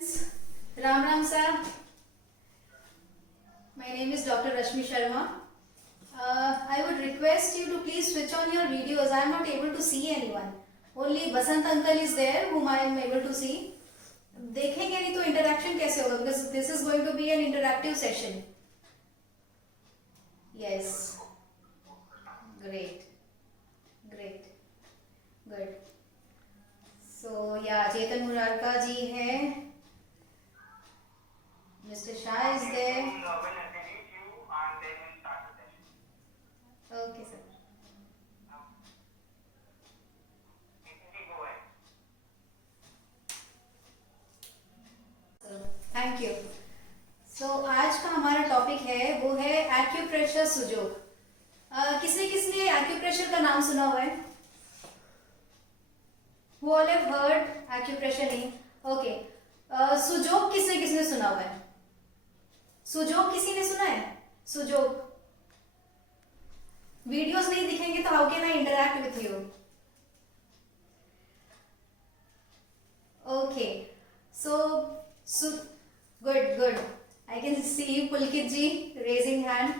Ram Ram sir, my name is Dr. Rashmi Sharma. I would request you to please switch on your videos. I am not able to see anyone. Only Basant uncle is there whom I am able to see. देखेंगे नहीं तो interaction कैसे होगा? Because this is going to be an interactive session. Yes. Great. Good. So yeah, Chetan Murarka ji है. Mr. Shah is there. Okay, sir. Thank you. So आज का हमारा topic है वो है एक्यूप्रेशर सुजोग. किसने किसने एक्यूप्रेशर का नाम सुना हुआ है? Who all have heard acupressure name? Okay. सुजोग किसने किसने सुना हुआ है? सुजोग किसी ने सुना है? सुजोग वीडियोस नहीं दिखेंगे तो how can I interact with you? Okay, so good. I can see Pulkit ji raising hand.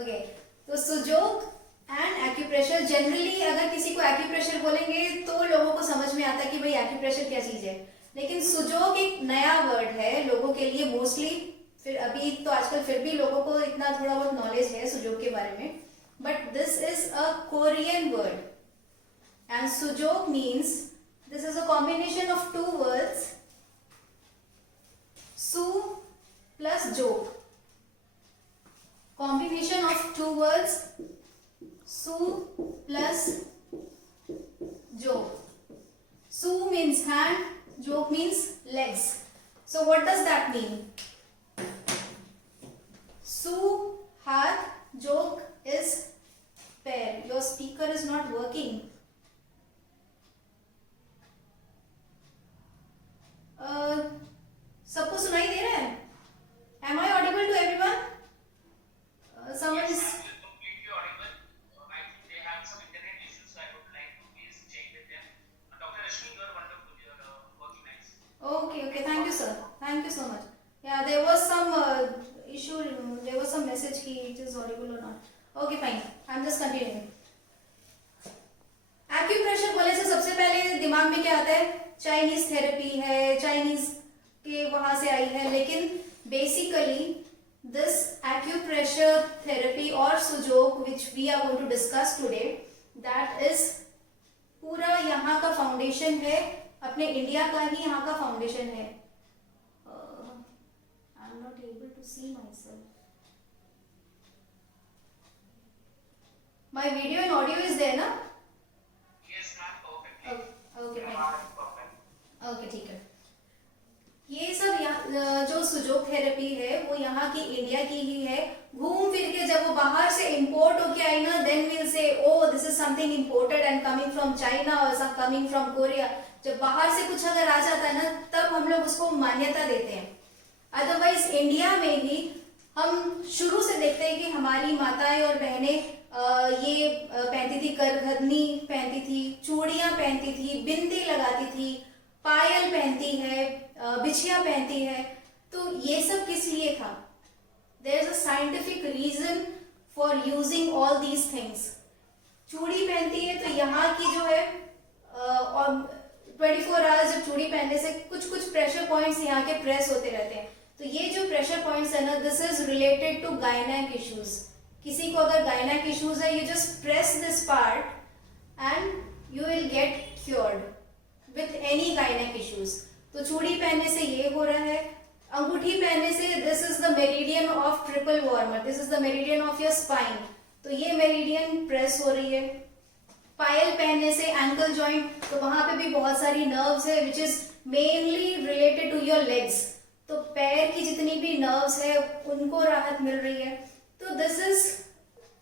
Okay, तो सुजोग एंड एक्यूप्रेशर, जनरली अगर किसी को एक्यूप्रेशर बोलेंगे तो लोगों को समझ में आता है कि भाई एक्यूप्रेशर क्या चीज है. लेकिन सुजोग एक नया वर्ड है लोगों के लिए मोस्टली. फिर अभी तो आजकल फिर भी लोगों को इतना थोड़ा बहुत नॉलेज है सुजोग के बारे में, but this is a Korean word and Su Jok means this is a combination of two words, su plus jok. Combination of two words su plus jog. Su means hand, jog means legs. So what does that mean? Su हाथ, jog is पैर. Your speaker is not working. सबको सुनाई दे रहा है? Am I audible to everyone? Someone is Okay, thank you sir, thank you so much. Yeah, there was some issue, there was some message ki it is audible or not. Okay fine, I'm just continuing. Acupressure बोले से सबसे पहले दिमाग में क्या आता है? Chinese therapy है, चाइनीज के वहां से आई है. लेकिन बेसिकली दिस एक्यूप्रेशर थेरेपी और Su Jok which we are going to discuss today, that is पूरा यहाँ का फाउंडेशन है, अपने इंडिया का ही यहाँ का फाउंडेशन है. I am not able to see myself. My video and audio is there ना? ओके ठीक है. ये सब जो सुजोग थेरेपी है वो यहाँ की इंडिया की ही है. घूम फिर के जब वो बाहर से इंपोर्ट होके आई ना, then will say oh this is something imported and coming from China और सब कमिंग फ्रॉम कोरिया. जब बाहर से कुछ अगर आ जाता है ना, तब हम लोग उसको मान्यता देते हैं. अदरवाइज इंडिया में ही हम शुरू से देखते हैं कि हमारी माताएं और बहनें ये पहनती थी, करघनी पहनती थी, चूड़ियां पहनती थी, बिंदी लगाती थी, पायल पहनती है, बिछिया पहनती है. तो ये सब किस लिए था? There is a scientific reason for using all these things. चूड़ी पहनती है तो यहाँ की जो है और 24 आवर्स जब चूड़ी पहनने से कुछ प्रेशर पॉइंट्स यहाँ के प्रेस होते रहते हैं. तो ये जो प्रेशर पॉइंट्स है ना, दिस इज रिलेटेड टू गायनेक इश्यूज. किसी को अगर गायनेक इश्यूज है, you just press this part and you will get cured with any गायनेक इश्यूज. तो चूड़ी पहनने से ये हो रहा है. अंगूठी पहनने से this is the meridian of triple warmer, this is the meridian of your spine. तो ये मेरिडियन प्रेस हो रही है. पायल पहनने से एंकल जॉइंट, तो वहां पे भी बहुत सारी नर्व्स है which is mainly related to your legs. तो पैर की जितनी भी नर्व्स है उनको राहत मिल रही है. तो this is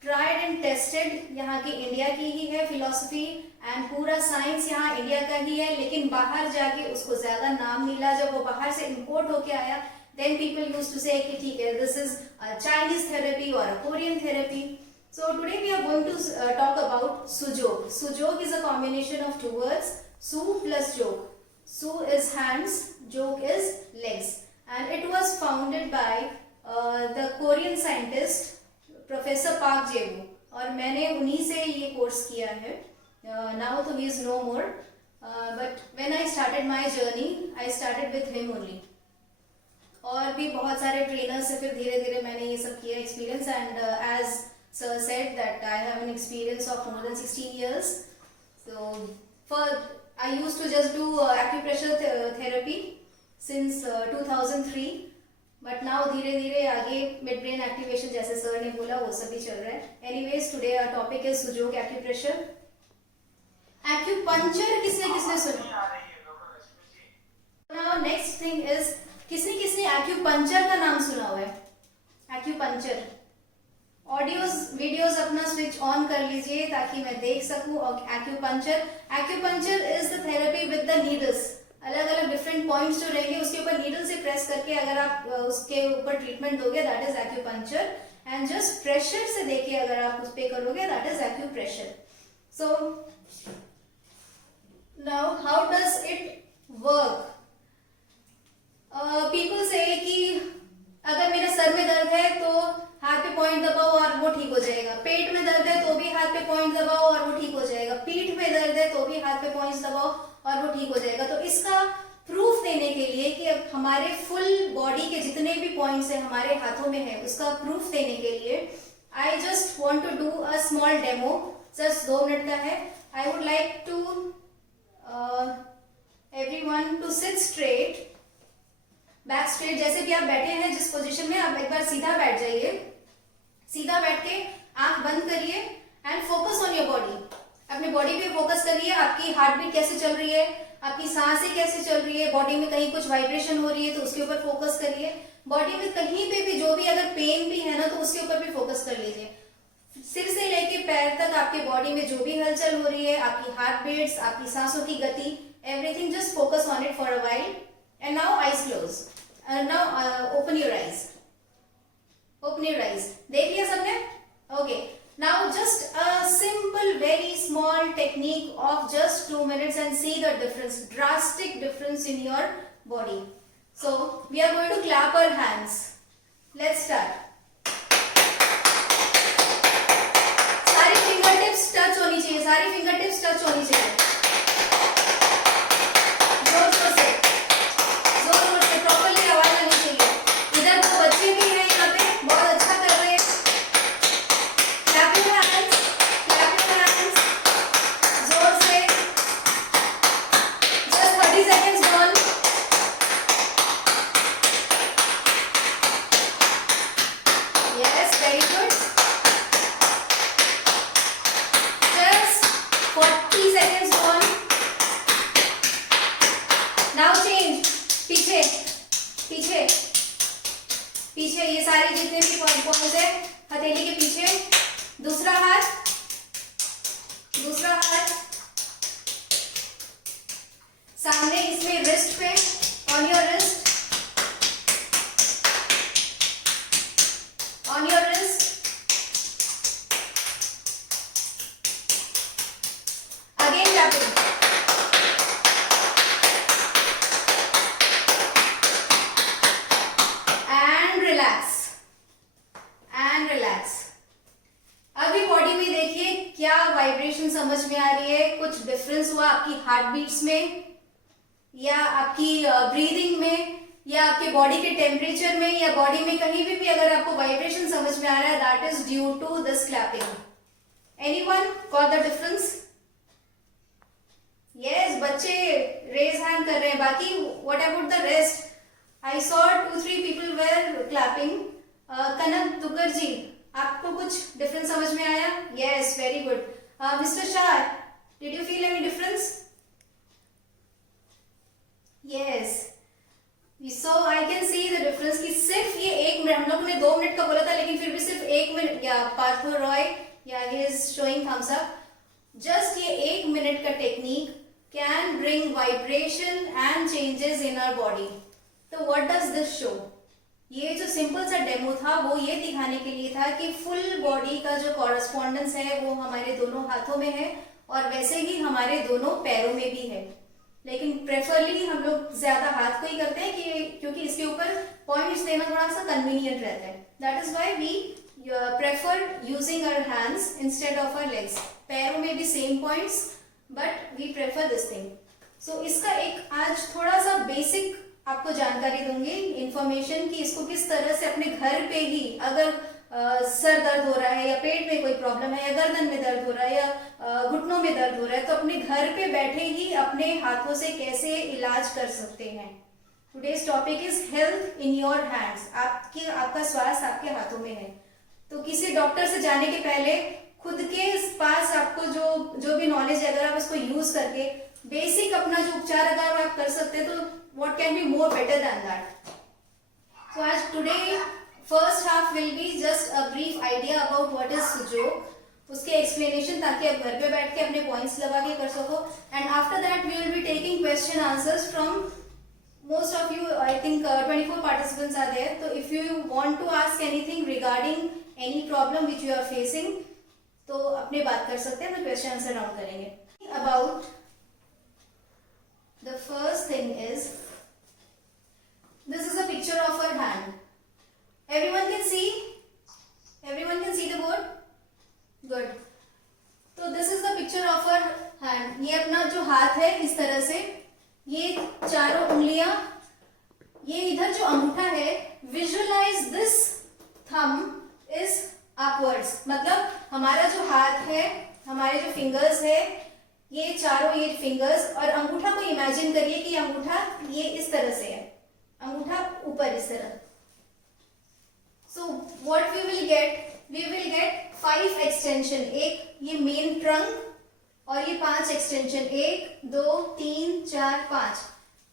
tried and tested, यहाँ की इंडिया की ही है फिलॉसफी एंड पूरा साइंस यहाँ इंडिया का ही है. लेकिन बाहर जाके उसको ज्यादा नाम मिला. जब वो बाहर से इंपोर्ट होके आया, देन पीपल यूज्ड टू से कि ठीक है दिस इज चाइनीज थेरेपी और Korean therapy. So today we are going to talk about sujog. Sujog is a combination of two words, su plus jog. Su is hands, jog is legs. Founded by the Korean scientist professor Park Jaewoo, और मैंने उन्हीं से ये course किया है. Now तो he is no more, but when I started my journey I started with him only. और भी बहुत सारे ट्रेनर्स से फिर धीरे धीरे मैंने ये सब किया experience. And as sir said that I have an experience of more than 16 years. So for I used to just do acupressure therapy since 2003, but now धीरे धीरे आगे मिड ब्रेन एक्टिवेशन जैसे सर ने बोला वो सब भी चल रहा है. Anyways today our topic is Su Jok acupressure. Acupuncture किसने किसने सुना? नाउ नेक्स्ट थिंग इज किसने किसने एक्यूपंक्चर का नाम सुना हुआ है? एक्यूपंक्चर ऑडियोज वीडियोस अपना स्विच ऑन कर लीजिए ताकि मैं देख सकूं. और acupuncture is the therapy with the needles. अलग अलग डिफरेंट पॉइंट्स जो रहेंगे उसके ऊपर नीडल से प्रेस करके अगर आप उसके ऊपर ट्रीटमेंट दोगे that is acupuncture. And just pressure से देके अगर आप उस पे करोगे that is acupressure. So now how does it work? People से कि अगर मेरे सर में दर्द है तो हाथ पे पॉइंट दबाओ और वो ठीक हो जाएगा. पेट में दर्द है तो भी हाथ पे पॉइंट दबाओ और वो ठीक हो जाएगा. पीठ में दर्द है तो भी हाथ पे पॉइंट्स दबाओ और वो ठीक हो जाएगा. तो इसका प्रूफ देने के लिए कि अब हमारे फुल बॉडी के जितने भी पॉइंट्स है हमारे हाथों में है उसका प्रूफ देने के लिए I just want to do a small demo. Just 2 minute का है. I would like to everyone to sit straight, back straight. जैसे कि आप बैठे हैं जिस पोजीशन में, आप एक बार सीधा बैठ जाइए. सीधा बैठ के आंख बंद करिए and focus on your body. अपने बॉडी पे फोकस करिए. आपकी हार्ट बीट कैसे चल रही है, आपकी सांसें कैसे चल रही है, बॉडी में कहीं कुछ वाइब्रेशन हो रही है तो उसके ऊपर फोकस करिए. बॉडी में कहीं पे भी जो भी अगर पेन भी है ना तो उसके ऊपर भी फोकस कर लीजिए. सिर से लेके पैर तक आपकी बॉडी में जो भी हलचल हो रही है, आपकी हार्ट बीट्स, आपकी सांसों की गति, everything just focus on it for a while. And now eyes close. Now open your eyes. Open your eyes. देख लिया सबने? Okay. Now just a simple, very small technique of just 2 minutes and see the difference, drastic difference in your body. So we are going to clap our hands. Let's start. सारी fingertips touch होनी चाहिए. सारी fingertips touch होनी चाहिए. जोर जोर से. Properly आवाज आनी चाहिए. इधर 2 बच्चे भी हैं यहाँ पे, बहुत अच्छा कर रहे हैं. Clap your hands, clap your hands जोर से. Just 30 seconds gone. Yes, very good. Just 40 seconds gone. Now change. पीछे पीछे पीछे. ये सारे जितने भी पॉइंट्स है हथेली के पीछे. दूसरा हाथ, दूसरा हाथ सामने इसमें रिस्ट पे, on your wrist, on your wrist. Again tapping. अभी बॉडी में देखिए क्या वाइब्रेशन समझ में आ रही है. कुछ डिफरेंस हुआ आपकी हार्ट बीट्स में या आपकी ब्रीदिंग में या आपके बॉडी के टेम्परेचर में या बॉडी में कहीं भी अगर आपको वाइब्रेशन समझ में आ रहा है that is due to this clapping. Anyone got the difference? Yes, बच्चे रेज हैंड कर रहे हैं. बाकी what about the rest? I saw 2-3 people were clapping. Kanak Duggar ji, आपको कुछ डिफरेंस समझ में आया? Yes, very good. Mister Shah, did you feel any difference? Yes, so I can see the difference कि सिर्फ ये 1 मिनट, हम लोगों ने 2 मिनट का बोला था लेकिन फिर भी सिर्फ 1 मिनट. या पार्थो रॉय, या he is showing thumbs up. Just ये 1 मिनट का technique can bring vibration and changes in our body. तो व्हाट डज दिस शो? ये जो सिंपल सा डेमो था वो ये दिखाने के लिए था कि फुल बॉडी का जो कॉरेस्पॉन्डेंस है वो हमारे दोनों हाथों में है और वैसे ही हमारे दोनों पैरों में भी है. लेकिन प्रेफरली हम लोग ज्यादा हाथ को ही करते हैं कि क्योंकि इसके ऊपर पॉइंट्स देना थोड़ा सा कन्वीनियंट रहता है. That is why we prefer using our hands instead of our legs. पैरों में भी same points but we prefer this thing. So इसका एक आज थोड़ा सा बेसिक आपको जानकारी दूंगी, इंफॉर्मेशन कि इसको किस तरह से अपने घर पे ही, अगर सर दर्द हो रहा है या पेट में कोई प्रॉब्लम है या गर्दन में दर्द हो रहा है या घुटनों में दर्द हो रहा है, तो अपने घर पे बैठे ही अपने हाथों से कैसे इलाज कर सकते हैं. Today's topic is health in your hands. आपका स्वास्थ्य आपके हाथों में है. तो किसी डॉक्टर से जाने के पहले खुद के पास आपको जो भी नॉलेज है, अगर आप उसको यूज करके बेसिक अपना जो उपचार अगर आप कर सकते हैं, तो what can be more better than that. So आज today first half will be just a brief idea about what is Su Jok, उसके एक्सप्लेनेशन, ताकि आप घर पे बैठ के अपने पॉइंट्स लगा के कर सको. And after that we will be taking question answers from most of you. I think 24 participants are there. So if you want to ask anything regarding any problem which you are facing, तो अपने बात कर सकते हैं. तो question answer round करेंगे. About the first thing is, this is a picture of our hand. Everyone can see? Everyone can see the board? Good. तो this is the picture of our hand. ये अपना जो हाथ है, इस तरह से ये चारों उंगलियां, ये इधर जो अंगूठा है, visualise this thumb is upwards. मतलब हमारा जो हाथ है, हमारे जो फिंगर्स है, ये चारों ये फिंगर्स, और अंगूठा को इमेजिन करिए कि अंगूठा ये इस तरह से है, अंगूठा ऊपर इस तरह. So what we will get 5 extension. एक ये मेन ट्रंक और ये 5 extension, 1 2 3 4 5.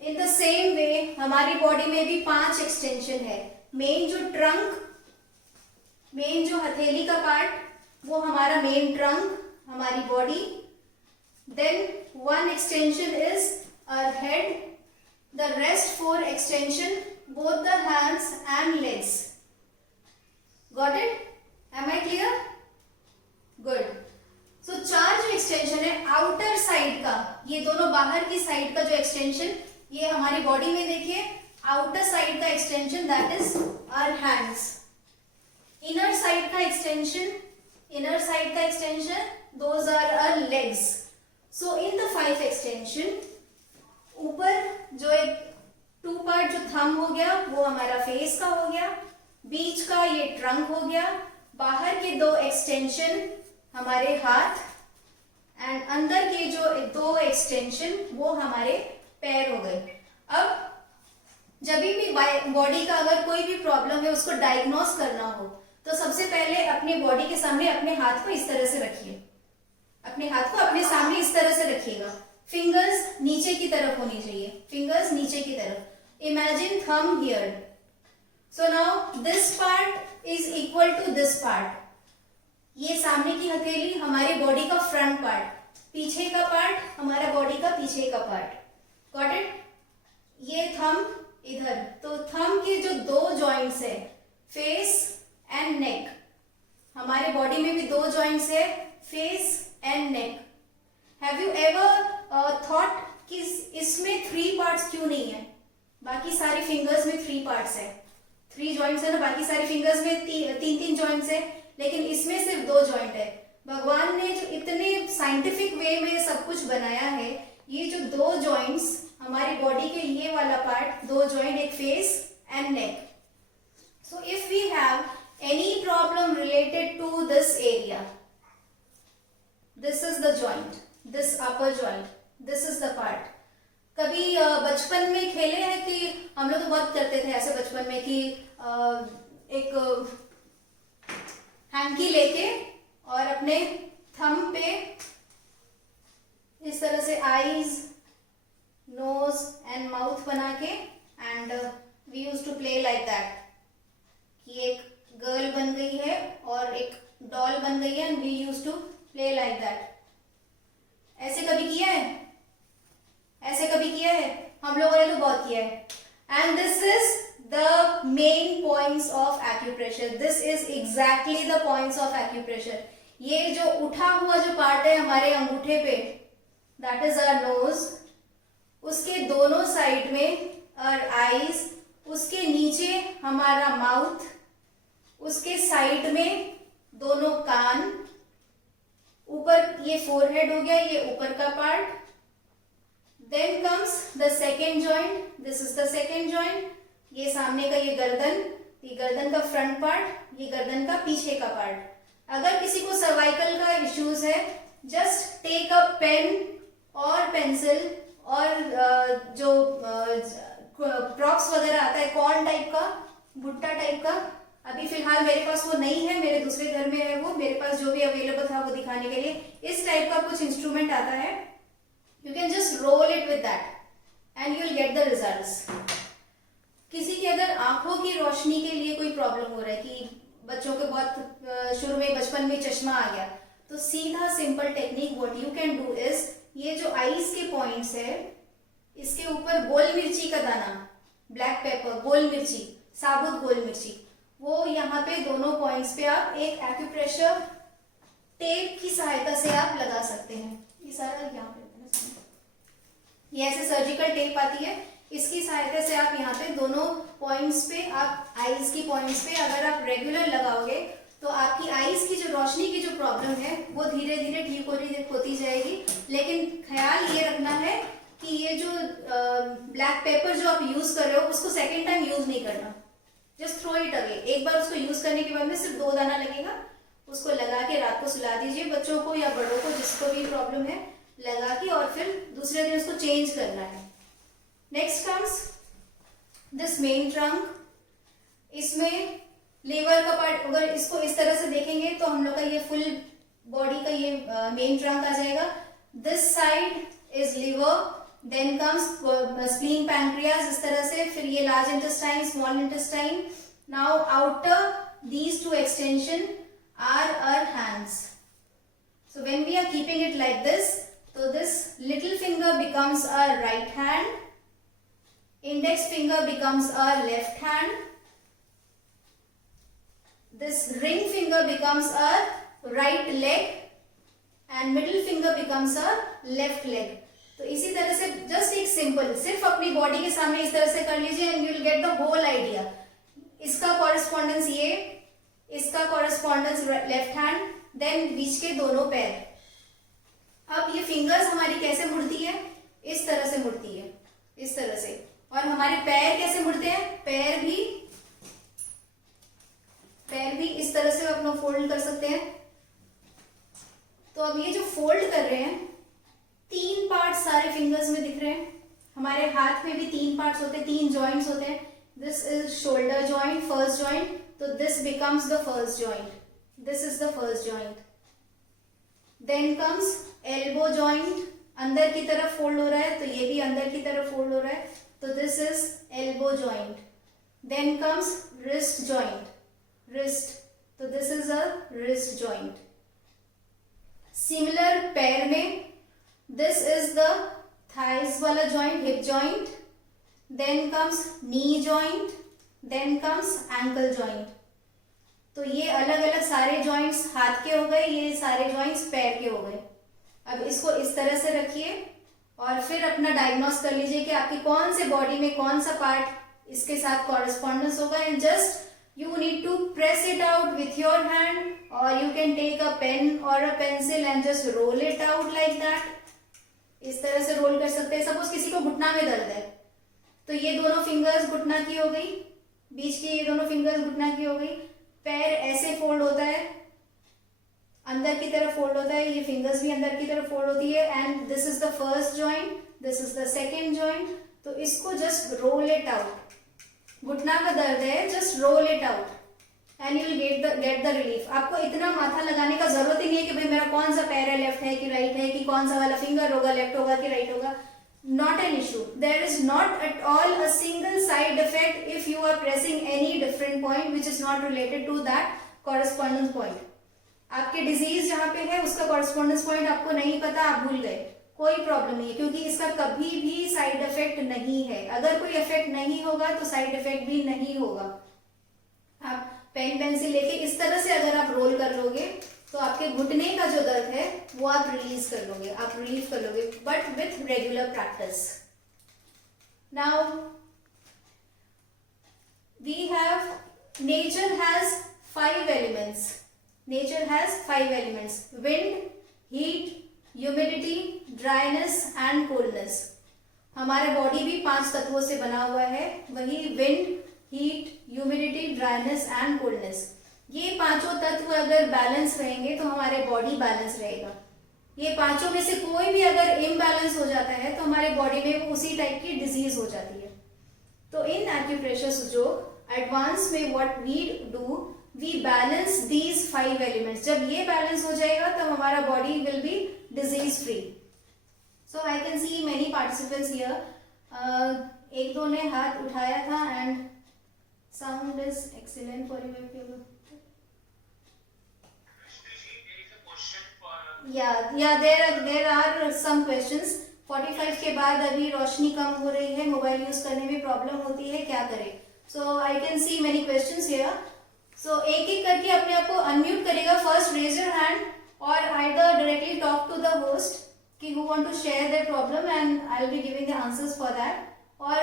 In the same way हमारी बॉडी में भी 5 एक्सटेंशन है. मेन जो ट्रंक, मेन जो हथेली का पार्ट, वो हमारा मेन ट्रंक, हमारी body. Then 1 extension is our head. The rest 4 extension both the hands and legs. Got it? Am I clear? Good. So 4 जो एक्सटेंशन है आउटर साइड का, ये दोनों बाहर की साइड का जो एक्सटेंशन, ये हमारी बॉडी में देखिए आउटर साइड का extension, that is our hands. Inner side का extension, those are our legs. So in the 5 extension, ऊपर जो एक 2 पार्ट जो थंब हो गया, वो हमारा फेस का हो गया. बीच का ये ट्रंक हो गया. बाहर के 2 एक्सटेंशन हमारे हाथ, एंड अंदर के जो 2 एक्सटेंशन वो हमारे पैर हो गए. अब जब भी बॉडी का अगर कोई भी प्रॉब्लम है, उसको डायग्नोस करना हो, तो सबसे पहले अपने बॉडी के सामने अपने हाथ को इस तरह से रखिए. अपने हाथ को अपने सामने इस तरह से रखिएगा. फिंगर्स नीचे की तरफ होनी चाहिए, फिंगर्स नीचे की तरफ. Imagine thumb here. So now this part is equal to this part. ये सामने की हथेली हमारी बॉडी का फ्रंट पार्ट, पीछे का पार्ट हमारा बॉडी का पीछे का पार्ट. Got it? ये थंब इधर. तो थंब के जो 2 जॉइंट्स है, फेस एंड नेक, हमारे बॉडी में भी 2 जॉइंट्स है, face and neck. Have you ever thought कि इसमें 3 पार्ट्स क्यों नहीं है? बाकी सारी फिंगर्स में 3 पार्ट्स है, 3 जॉइंट्स है ना. बाकी सारी फिंगर्स में 3 जॉइंट्स है, लेकिन इसमें सिर्फ 2 जॉइंट है. भगवान ने जो इतने साइंटिफिक वे में सब कुछ बनाया है, ये जो 2 जॉइंट्स हमारी बॉडी के, ये वाला पार्ट 2 जॉइंट, एक face and neck. So if we have any problem related to this area, this is the joint, this upper joint, this is the part. कभी बचपन में खेले हैं कि हम लोग तो बहुत करते थे ऐसे बचपन में कि एक हैंकी लेके और अपने थंब पे इस तरह से आईज, नोज एंड माउथ बना के, and we use to play like that. कि एक गर्ल बन गई है और एक डॉल बन गई है, and we use to play like that. ऐसे कभी किया है? ऐसे कभी किया है? हम लोगों ने तो बहुत किया है. And this is the main points of acupressure. This is exactly the points of acupressure. ये जो उठा हुआ जो पार्ट है हमारे अंगूठे पे, that is our nose. उसके दोनों साइड में our eyes, उसके नीचे हमारा माउथ, उसके साइड में दोनों कान, ऊपर ये फोरहेड हो गया, ये ऊपर का part. Then comes the second joint, this is the second joint. ये सामने का ये गर्दन, ये गर्दन का फ्रंट पार्ट, ये गर्दन का पीछे का पार्ट. अगर किसी को सर्वाइकल का इश्यूज है, जस्ट टेक अ पेन और पेंसिल और जो प्रॉप्स वगैरह आता है कॉर्न टाइप का, भुट्टा टाइप का. अभी फिलहाल मेरे पास वो नहीं है, मेरे दूसरे घर में है वो. मेरे पास जो भी अवेलेबल था वो दिखाने के लिए. इस टाइप का कुछ इंस्ट्रूमेंट आता है. You can just roll it with that and you will get the results. किसी की अगर आंखों की रोशनी के लिए कोई प्रॉब्लम हो रहा है कि बच्चों के बहुत शुरू में बचपन में चश्मा आ गया, तो सीधा simple technique what you can do is, ये जो आईज के पॉइंट्स है इसके ऊपर गोल मिर्ची का दाना, ब्लैक पेपर, गोल मिर्ची, साबुत गोल मिर्ची, वो यहाँ पे दोनों पॉइंट्स पे आप एक एक्यूप्रेशर टेप की सहायता से आप लगा सकते हैं. ये सारा यहाँ पे ये ऐसे सर्जिकल टेप आती है, इसकी सहायता से आप यहाँ पे दोनों पॉइंट्स पे, आप आईज की पॉइंट्स पे अगर आप रेगुलर लगाओगे तो आपकी आईज की जो रोशनी की जो प्रॉब्लम है वो धीरे धीरे ठीक होती जाएगी. लेकिन ख्याल ये रखना है कि ये जो ब्लैक पेपर जो आप यूज कर रहे हो उसको सेकेंड टाइम यूज नहीं करना. Just throw it away. एक बार उसको यूज करने के बाद में सिर्फ 2 दाना लगेगा, उसको लगा के रात को सुला दीजिए. बच्चों को या बड़ों को जिसको भी प्रॉब्लम है लगा के, और फिर दूसरे दिन उसको चेंज करना है. Next comes this main trunk. इसमें लीवर का पार्ट, अगर इसको इस तरह से देखेंगे तो हम लोग का ये फुल बॉडी का ये मेन ट्रंक आ जाएगा. This side is liver, then comes spleen, pancreas, इस तरह से. फिर ये large intestine, small intestine. Now outer these two extension are our hands. So when we are keeping it like this, so this little finger becomes our right hand, index finger becomes our left hand, this ring finger becomes our right leg and middle finger becomes our left leg. तो इसी तरह से just एक simple, सिर्फ अपनी body के सामने इस तरह से कर लीजिए and you will get the whole idea. इसका कॉरेस्पॉन्डेंस ये, इसका कॉरेस्पॉन्डेंस लेफ्ट हैंड, देन बीच के दोनों पैर. अब ये फिंगर्स हमारी कैसे मुड़ती है, इस तरह से मुड़ती है, इस तरह से. और हमारे पैर कैसे मुड़ते हैं, पैर भी इस तरह से अपना फोल्ड कर सकते हैं. तो अब ये जो फोल्ड कर रहे हैं, 3 पार्ट सारे फिंगर्स में दिख रहे हैं. हमारे हाथ में भी 3 पार्ट्स होते हैं, 3 जॉइंट्स होते हैं. This is shoulder joint, first joint. तो this becomes the first joint, this is the first joint. Then comes elbow joint, अंदर की तरफ फोल्ड हो रहा है तो ये भी अंदर की तरफ फोल्ड हो रहा है, तो this is elbow joint. Then comes wrist joint, wrist, तो this is a wrist joint. Similar पैर में दिस इज द थाइस वाला joint, hip joint. Then comes knee joint, then comes ankle joint. तो ये अलग अलग सारे जॉइंट्स हाथ के हो गए, ये सारे जॉइंट्स पैर के हो गए. अब इसको इस तरह से रखिए और फिर अपना डायग्नोस कर लीजिए कि आपकी कौन से बॉडी में कौन सा पार्ट इसके साथ कॉरेस्पॉन्डेंस होगा. And just you need to press it out with your hand or you can take a pen or a pencil and just roll it out like that. इस तरह से रोल कर सकते हैं. सपोज किसी को घुटना में दर्द है तो ये दोनों फिंगर्स घुटना की हो गई, बीच की ये दोनों फिंगर्स घुटना की हो गई. पैर ऐसे फोल्ड होता है, अंदर की तरफ फोल्ड होता है, ये फिंगर्स भी अंदर की तरफ फोल्ड होती है. And this is the first joint, this is the second joint. तो इसको जस्ट रोल इट आउट. घुटना का दर्द है, just roll it out and you will get the relief. आपको इतना माथा लगाने का जरूरत ही नहीं है कि भाई मेरा कौन सा पैर है, लेफ्ट है कि राइट है, कि कौन सा वाला फिंगर होगा, लेफ्ट होगा कि राइट होगा. Not an issue. There is not at all a single side effect if you are pressing any different point which is not related to that correspondence point. आपके डिजीज जहाँ पे है उसका correspondence point आपको नहीं पता, आप भूल गए, कोई प्रॉब्लम नहीं है क्योंकि इसका कभी भी साइड इफेक्ट नहीं है. अगर कोई इफेक्ट नहीं होगा तो साइड इफेक्ट भी नहीं होगा. आप पेन पेंसिल लेके इस तरह से अगर आप रोल कर लोगे तो आपके घुटने का जो दर्द है वो आप रिलीज कर लोगे, आप रिलीव कर लोगे, but with regular practice. Now we have nature has 5 elements. Nature has 5 elements: wind, heat, humidity, dryness and coolness. हमारे बॉडी भी 5 तत्वों से बना हुआ है, वही wind, heat, humidity, dryness and coldness. ये पांचों तत्व अगर बैलेंस रहेंगे तो हमारे बॉडी बैलेंस रहेगा। ये पांचों में से कोई भी अगर इम्बैलेंस हो जाता है तो हमारे बॉडी में उसी टाइप की डिजीज हो जाती है। तो इन एक्यूप्रेशर सुजोग एडवांस में what we do, we balance these 5 elements. जब ये बैलेंस हो जाएगा तब हमारा body will be disease free. So I can see many participants here. एक दो ने हाथ उठाया था and sound is excellent for you. There are some questions. 45 के बाद अभी रोशनी कम हो रही है, मोबाइल यूज करने में प्रॉब्लम होती है, क्या करें? So I can see many questions here. So एक एक करके अपने आप को अनम्यूट करेगा। फर्स्ट रेज योर हैंड और either directly talk to the host कि who want to share their problem and I'll be giving the answers for that, or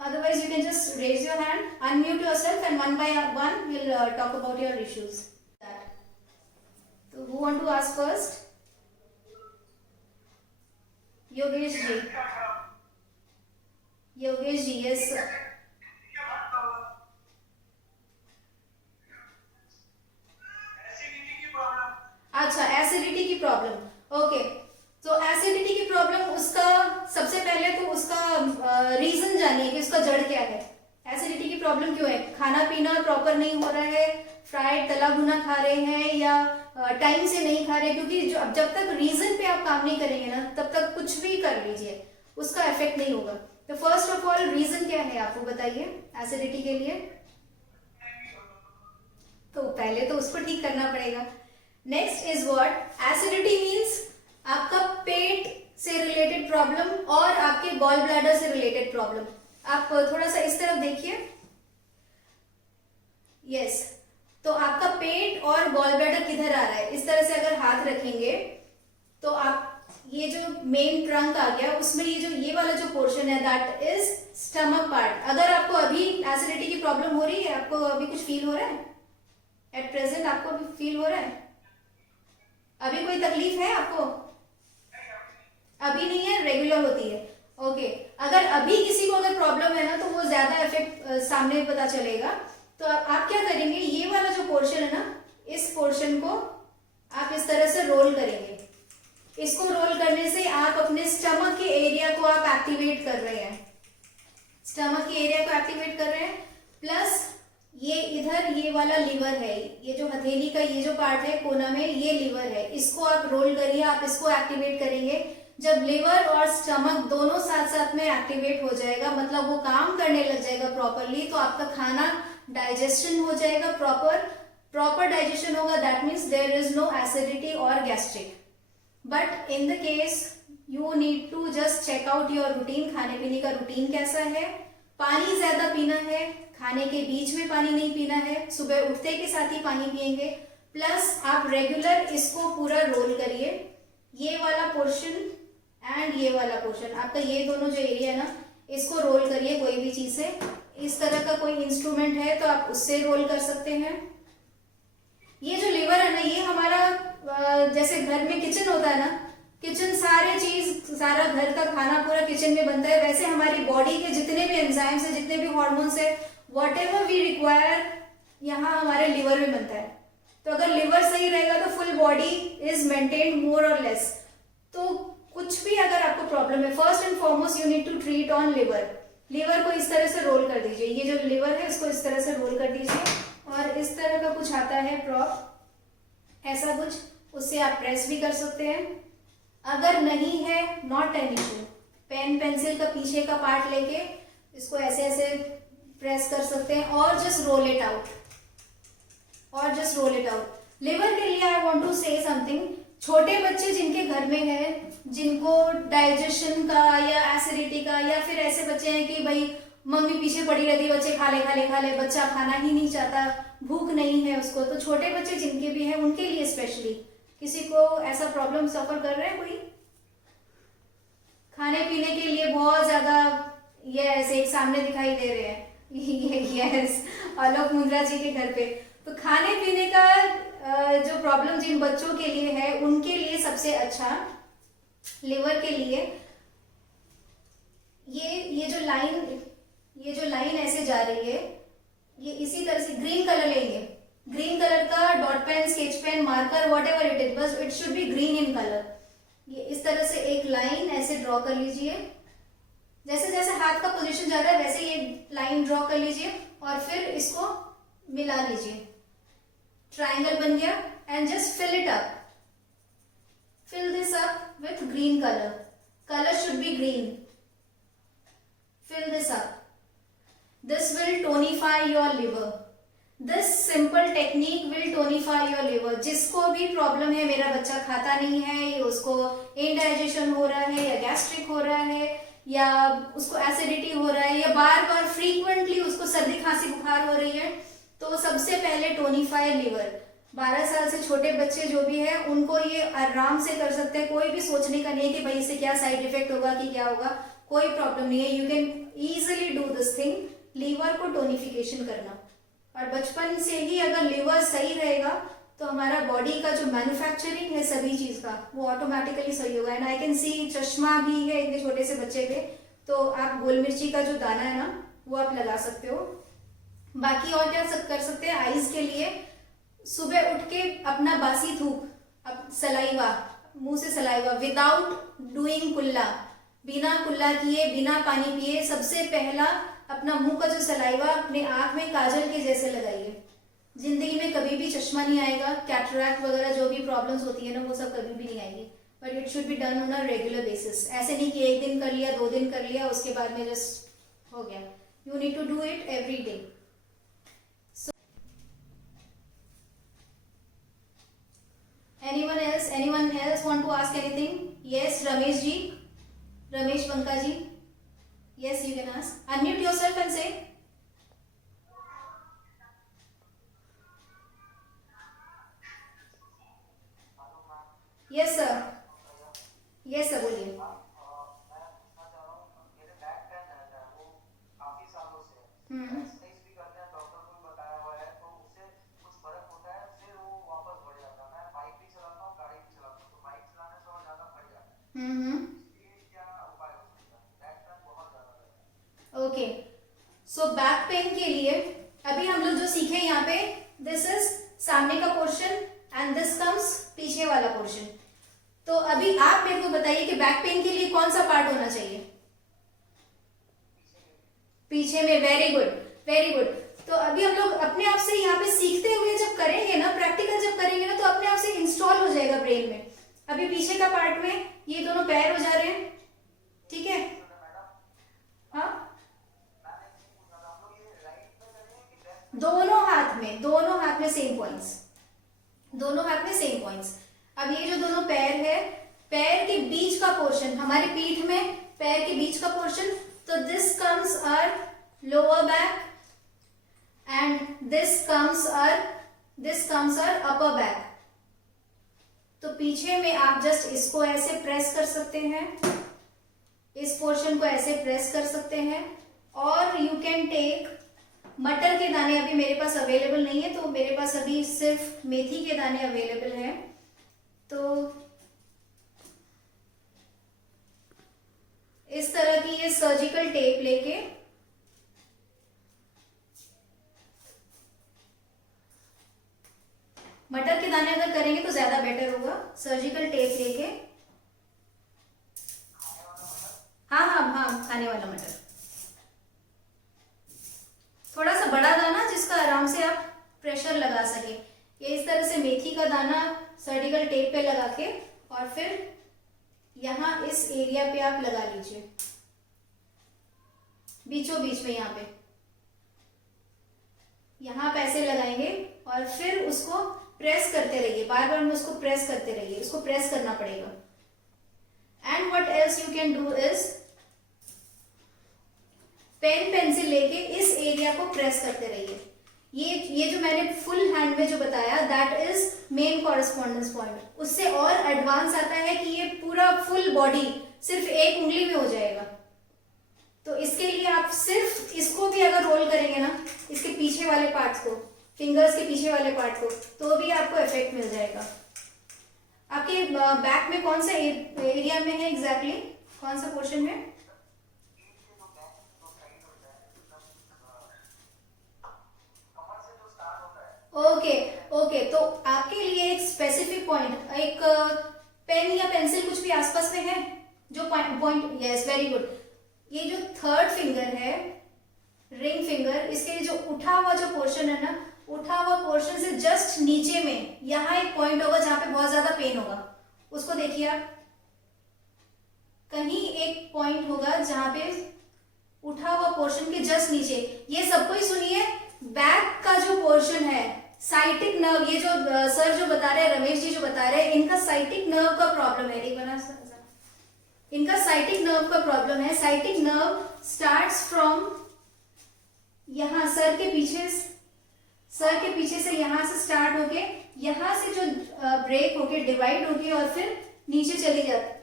otherwise you can just raise your hand, unmute yourself and one by one we'll talk about your issues. So who want to ask first? Yogesh ji. Yogesh ji, yes sir. अच्छा, acidity की problem. Okay, तो acidity की problem, उसका सबसे पहले तो उसका reason जानिए कि उसका जड़ क्या है। एसिडिटी की प्रॉब्लम क्यों है? खाना पीना प्रॉपर नहीं हो रहा है, फ्राइड तला भुना खा रहे हैं या टाइम से नहीं खा रहे, क्योंकि जब तक रीजन पे आप काम नहीं करेंगे ना तब तक कुछ भी कर लीजिए उसका इफेक्ट नहीं होगा। तो फर्स्ट ऑफ ऑल रीजन क्या है आपको बताइए एसिडिटी के लिए? तो पहले तो उसको ठीक करना पड़ेगा। Next is what? Acidity means आपका पेट से रिलेटेड प्रॉब्लम और आपके गॉल ब्लैडर से रिलेटेड प्रॉब्लम। आप थोड़ा सा इस तरफ देखिए। यस, तो आपका पेट और गॉल ब्लैडर किधर आ रहा है? इस तरह से अगर हाथ रखेंगे तो आप ये जो मेन ट्रंक आ गया उसमें ये वाला जो पोर्शन है दैट इज स्टमक पार्ट। अगर आपको अभी एसिडिटी की प्रॉब्लम हो रही है, आपको अभी कुछ फील हो रहा है? एट प्रेजेंट आपको अभी फील हो रहा है? अभी कोई तकलीफ है आपको? अभी नहीं है, रेगुलर होती है। ओके, अगर अभी किसी को अगर प्रॉब्लम है ना तो वो ज्यादा इफेक्ट सामने पता चलेगा। तो आप क्या करेंगे, ये वाला जो पोर्शन है ना, इस पोर्शन को आप इस तरह से रोल करेंगे। इसको रोल करने से आप अपने स्टमक के एरिया को आप एक्टिवेट कर रहे हैं। स्टमक के एरिया को एक्टिवेट कर रहे हैं, प्लस ये इधर ये वाला लीवर है, ये जो हथेली का ये जो पार्ट है कोना में, ये लीवर है, इसको आप रोल करिए, आप इसको एक्टिवेट करेंगे। जब लिवर और स्टमक दोनों साथ साथ में एक्टिवेट हो जाएगा, मतलब वो काम करने लग जाएगा प्रॉपरली, तो आपका खाना डाइजेशन हो जाएगा, प्रॉपर डाइजेशन होगा। That means there is no acidity और gastric. But in the case you need to just check out your routine. खाने पीने का रूटीन कैसा है? पानी ज्यादा पीना है, खाने के बीच में पानी नहीं पीना है, सुबह उठते के साथ ही पानी पिएंगे, प्लस आप रेगुलर इसको पूरा रोल करिए। ये वाला पोर्शन एंड ये वाला पोर्शन, आपका ये दोनों जो एरिया है ना, इसको रोल करिए कोई भी चीज से। इस तरह का कोई इंस्ट्रूमेंट है तो आप उससे रोल कर सकते हैं। ये जो लिवर है ना, ये हमारा जैसे घर में किचन होता है ना, किचन सारा घर का खाना पूरा किचन में बनता है, वैसे हमारी बॉडी के जितने भी एंजाइम्स है, जितने भी हॉर्मोन्स है, व्हाटएवर वी रिक्वायर, यहाँ हमारे लिवर में बनता है। तो अगर लिवर सही रहेगा तो full body is maintained more और लेस। तो कुछ भी अगर आपको प्रॉब्लम है, first and foremost you need to treat on liver. Liver को इस तरह से रोल कर दीजिए, ये जो लिवर है इसको इस तरह से रोल कर दीजिए, और इस तरह का कुछ आता है प्रॉप, ऐसा कुछ, उससे आप प्रेस भी कर सकते हैं। अगर नहीं है, not an issue, pen pencil का पीछे का पार्ट लेके इसको ऐसे ऐसे प्रेस कर सकते हैं और just roll it out, liver के लिए I want to say something. छोटे बच्चे जिनके घर में है, जिनको डाइजेशन का या एसिडिटी का, या फिर ऐसे बच्चे हैं कि भाई मम्मी पीछे पड़ी रहती है, बच्चे खा ले, बच्चा खाना ही नहीं चाहता, भूख नहीं है उसको, तो छोटे बच्चे जिनके भी हैं उनके लिए स्पेशली, किसी को ऐसा प्रॉब्लम सफर कर रहे हैं कोई? खाने पीने के लिए बहुत ज्यादा ये ऐसे एक सामने दिखाई दे रहे हैं। यस, आलोक मुंद्रा जी के घर पे। तो खाने पीने का जो प्रॉब्लम जिन बच्चों के लिए है उनके लिए सबसे अच्छा लिवर के लिए ये जो लाइन ऐसे जा रही है, ये इसी तरह से ग्रीन कलर लेंगे, ग्रीन कलर का dot pen, sketch pen, marker, whatever it is, बस it should be green in colour. ये इस तरह से एक लाइन ऐसे ड्रॉ कर लीजिए, जैसे जैसे हाथ का पोजीशन जा रहा है वैसे ये लाइन ड्रॉ कर लीजिए और फिर इसको मिला लीजिए, ट्राइंगल बन गया। And just fill it up, fill this up with green color should be green, fill this up, this will tonify your liver, this simple technique will tonify your liver। जिसको भी प्रॉब्लम है, मेरा बच्चा खाता नहीं है, उसको इंडाइजेशन हो रहा है या गैस्ट्रिक हो रहा है या उसको एसिडिटी हो रहा है या बार बार फ्रीक्वेंटली उसको सर्दी खांसी बुखार हो रही है, तो सबसे पहले टोनिफाई लिवर। 12 साल से छोटे बच्चे जो भी है उनको ये आराम से कर सकते हैं, कोई भी सोचने का नहीं है कि भाई इससे क्या साइड इफेक्ट होगा कि क्या होगा, कोई प्रॉब्लम नहीं है। You can easily do this thing, liver को टोनिफिकेशन करना। और बचपन से ही अगर लीवर सही रहेगा तो हमारा बॉडी का जो मैन्युफैक्चरिंग है सभी चीज का वो ऑटोमेटिकली सही होगा। एंड आई कैन सी चश्मा भी है इतने छोटे से बच्चे पे, तो आप गोल मिर्ची का जो दाना है ना वो आप लगा सकते हो। बाकी और क्या कर सकते हैं आईज के लिए, सुबह उठ के अपना बासी थूक, अब सलाइवा, मुंह से सलाइवा विदाउट डूइंग कुल्ला, बिना कुल्ला किए बिना पानी पिए सबसे पहला अपना मुंह का जो सलाइवा अपने आंख में काजल के जैसे लगाइए। जिंदगी में कभी भी चश्मा नहीं आएगा, कैटरैक्ट वगैरह जो भी प्रॉब्लम्स होती है ना वो सब कभी भी नहीं आएगी, but it should be done on a regular basis. ऐसे नहीं कि एक दिन कर लिया, 2 दिन कर लिया, उसके बाद में जस्ट हो गया। You need to do it every day. Anyone else want to ask anything? Yes, Ramesh ji, Ramesh Banka ji. Yes, you can ask. Unmute yourself and say. Yes sir. Yes sir, बोलिए। Okay, so back pain के लिए अभी हम लोग जो सीखे यहाँ पे, दिस इज सामने का पोर्शन एंड दिस कम्स पीछे वाला पोर्शन। तो अभी आप मेरे को बताइए कि बैक पेन के लिए कौन सा पार्ट होना चाहिए? पीछे में। Very good, very good. तो अभी हम लोग अपने आप से यहाँ पे सीखते हुए जब करेंगे ना, प्रैक्टिकल जब करेंगे ना, तो अपने आप से इंस्टॉल हो जाएगा ब्रेन में। अभी पीछे का पार्ट में ये दोनों पैर हो जा रहे हैं, ठीक है? हाँ, दोनों हाथ में सेम पॉइंट्स, दोनों हाथ में सेम पॉइंट्स। अब ये जो दोनों पैर है, पैर के बीच का पोर्शन, हमारी पीठ में पैर के बीच का पोर्शन, तो this comes our lower back and this comes our upper back. तो पीछे में आप जस्ट इसको ऐसे प्रेस कर सकते हैं, इस पोर्शन को ऐसे प्रेस कर सकते हैं। और यू कैन टेक मटर के दाने, अभी मेरे पास अवेलेबल नहीं है तो मेरे पास अभी सिर्फ मेथी के दाने अवेलेबल हैं। तो इस तरह की ये सर्जिकल टेप लेके मटर के दाने अगर करेंगे तो ज्यादा बेटर होगा। सर्जिकल टेप लेके, हाँ, खाने वाला मटर, थोड़ा सा बड़ा दाना जिसका आराम से आप प्रेशर लगा सके। ये इस तरह से मेथी का दाना सर्जिकल टेप पे लगा के और फिर यहाँ इस एरिया पे आप लगा लीजिए, बीचों बीच में यहाँ पे ऐसे लगाएंगे और फिर उसको प्रेस करते रहिए, बार बार में उसको प्रेस करते रहिए, इसको प्रेस करना पड़ेगा। And what else you can do is, pen pencil लेके इस एरिया को प्रेस करते रहिए। ये जो मैंने फुल हैंड में जो बताया, that is main correspondence point. उससे और एडवांस आता है कि ये पूरा फुल बॉडी सिर्फ एक उंगली में हो जाएगा। तो इसके लिए आप सिर्फ इसको भी अगर रोल करेंगे ना, इसके पीछे वाले पार्ट को, फिंगर्स के पीछे वाले पार्ट को, तो भी आपको इफेक्ट मिल जाएगा। आपके बैक में कौन सा एरिया में है एग्जैक्टली, कौन सा पोर्शन में? ओके ओके, तो आपके लिए एक स्पेसिफिक पॉइंट, एक पेन या पेंसिल कुछ भी आसपास में है जो पॉइंट, यस वेरी गुड। ये जो थर्ड फिंगर है, रिंग फिंगर, इसके जो उठा हुआ जो पोर्शन है ना, उठा हुआ पोर्शन से जस्ट नीचे में यहाँ एक पॉइंट होगा जहां पे बहुत ज्यादा पेन होगा, उसको देखिए आप। कहीं एक पॉइंट होगा जहां पे उठा हुआ पोर्शन के जस्ट नीचे, ये सबको ही सुनिए, बैक का जो पोर्शन है, साइटिक नर्व, ये जो सर जो बता रहे हैं, रमेश जी जो बता रहे हैं, इनका साइटिक नर्व का प्रॉब्लम है। एक बार इनका साइटिक नर्व का प्रॉब्लम है। साइटिक नर्व स्टार्ट्स फ्रॉम यहां सर के पीछे से यहां से स्टार्ट होके, यहां से जो ब्रेक होके डिवाइड होके और फिर नीचे चली जाती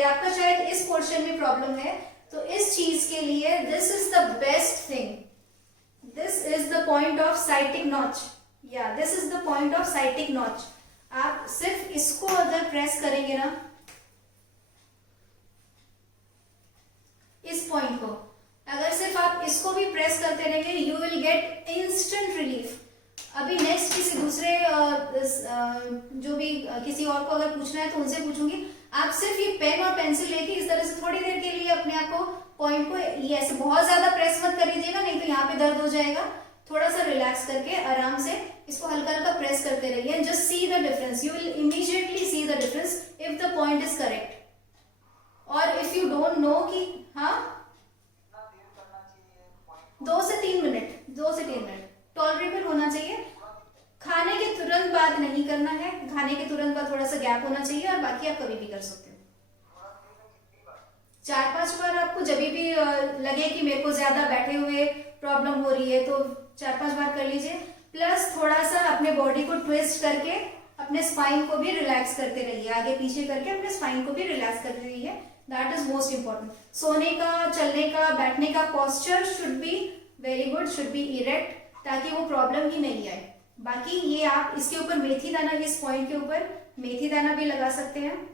है। आपका शायद इस पोर्शन में प्रॉब्लम है, तो इस चीज के लिए this is the best thing, this is the point of sciatic notch, या this is the point of sciatic notch. आप सिर्फ इसको अगर प्रेस करेंगे ना, इस पॉइंट को अगर सिर्फ आप इसको भी प्रेस करते रहेंगे, you will get instant relief. अभी नेक्स्ट किसी दूसरे जो भी किसी और को अगर पूछना है तो उनसे पूछूंगी। आप सिर्फ ये पेन और पेंसिल लेके इस तरह से थोड़ी देर के लिए अपने आप को, पॉइंट को, ये ऐसे बहुत ज्यादा प्रेस मत कर लीजिएगा, नहीं तो यहाँ पे दर्द हो जाएगा। थोड़ा सा रिलैक्स करके आराम से इसको हल्का हल्का प्रेस करते रहिए। Just see the difference, you will immediately see the difference if the point is correct. और इफ यू डोंट नो कि, हाँ, 2 से 3 मिनट टॉलरेबल होना चाहिए। खाने के तुरंत बाद नहीं करना है, खाने के तुरंत बाद थोड़ा सा गैप होना चाहिए, और बाकी आप कभी भी कर सकते हो। 4-5 बार आपको जब भी लगे कि मेरे को ज्यादा बैठे हुए प्रॉब्लम हो रही है तो 4-5 बार कर लीजिए। प्लस थोड़ा सा अपने बॉडी को ट्विस्ट करके अपने स्पाइन को भी रिलैक्स करते रहिए, आगे पीछे करके अपने स्पाइन को भी रिलैक्स करते रहिए। That is most important. सोने का, चलने का, बैठने का posture should be very good, should be erect, ताकि वो प्रॉब्लम ही नहीं आए। बाकी ये आप इसके ऊपर मेथी दाना, इस पॉइंट के ऊपर मेथी दाना भी लगा सकते हैं।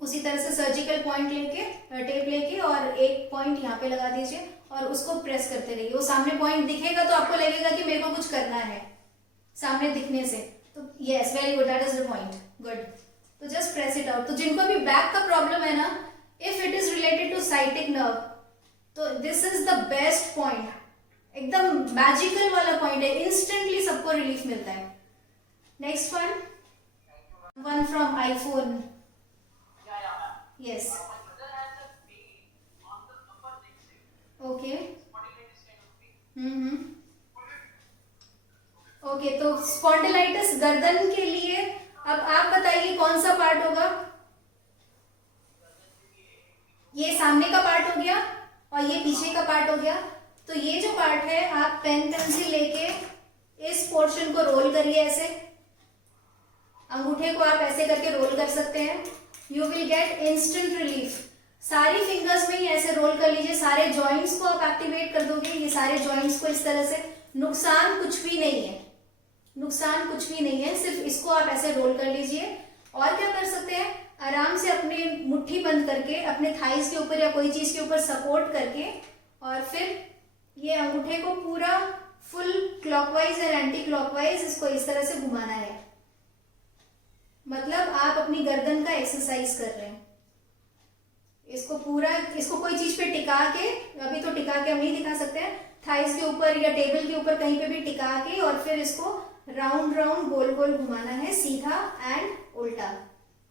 उसी तरह से सर्जिकल पॉइंट लेके, टेप लेके, और एक पॉइंट यहाँ पे लगा दीजिए और उसको प्रेस करते रहिए। वो सामने पॉइंट दिखेगा तो आपको लगेगा कि मेरे को कुछ करना है सामने दिखने से, तो yes very good, that is the point, good. तो जस्ट प्रेस इट आउट। तो जिनको भी बैक का प्रॉब्लम है ना, if it is related to sciatic nerve, तो this is the best point, एकदम मैजिकल वाला पॉइंट है, इंस्टेंटली सबको रिलीफ मिलता है। Next one from iPhone, yes, okay, okay. तो स्पॉन्डिलाइटिस गर्दन के लिए अब आप बताइए कौन सा पार्ट होगा? ये सामने का पार्ट हो गया और ये पीछे का पार्ट हो गया। तो ये जो पार्ट है, आप पेन पेंसिल लेके इस पोर्शन को रोल करिए, ऐसे अंगूठे को आप ऐसे करके रोल कर सकते हैं। You will get instant relief. सारी फिंगर्स में ही ऐसे रोल कर लीजिए, सारे जॉइंट्स को आप एक्टिवेट कर दोगे, ये सारे जॉइंट्स को इस तरह से। नुकसान कुछ भी नहीं है, नुकसान कुछ भी नहीं है, सिर्फ इसको आप ऐसे रोल कर लीजिए। और क्या कर सकते हैं, आराम से अपने मुट्ठी बंद करके अपने थाइस के ऊपर या कोई चीज के ऊपर सपोर्ट करके, और फिर ये अंगूठे को पूरा फुल क्लॉकवाइज और एंटी क्लॉकवाइज इसको इस तरह से घुमाना है। मतलब आप अपनी गर्दन का एक्सरसाइज कर रहे हैं। इसको पूरा, इसको कोई चीज पे टिका के, अभी तो टिका के हम नहीं दिखा सकते हैं, थाइस के ऊपर या टेबल के ऊपर कहीं पे भी टिका के, और फिर इसको राउंड राउंड गोल गोल घुमाना है, सीधा एंड उल्टा।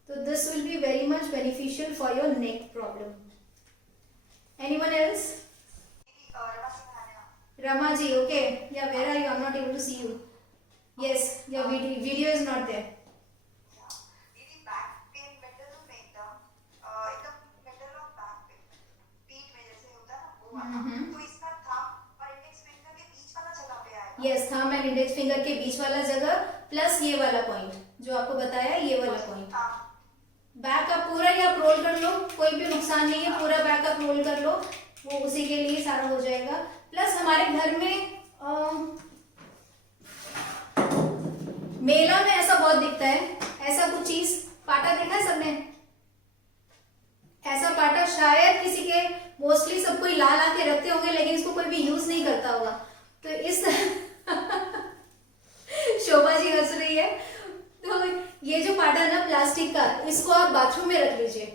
तो this will be very much beneficial for your neck problem. Anyone else? Rama ji, okay. Yeah, where are you? I'm not able to see you. Yes, your video is not there. Didi, back pain middle में एकदम middle of back pain, पीठ में जैसे होता है ना वो वाला। तो इसका thumb और index finger के बीच वाला जगह पे आएगा। Yes, thumb and index finger के बीच वाला जगह प्लस ये वाला पॉइंट जो आपको बताया, ये वाला पॉइंट। बैक आप पूरा ही आप रोल कर लो, कोई भी नुकसान नहीं है, पूरा बैक आप रोल कर लो, वो उसी के लिए सारा हो जाएगा। प्लस हमारे घर में मेला में ऐसा बहुत दिखता है, ऐसा कुछ चीज पाटा देखा है सबने? ऐसा पाटा शायद किसी के, मोस्टली सब कोई ला ला के रखते होंगे लेकिन इसको कोई भी यूज नहीं करता होगा। तो इस शोभा जी हंस रही है। तो ये जो पाटा है ना प्लास्टिक का, इसको आप बाथरूम में रख लीजिए,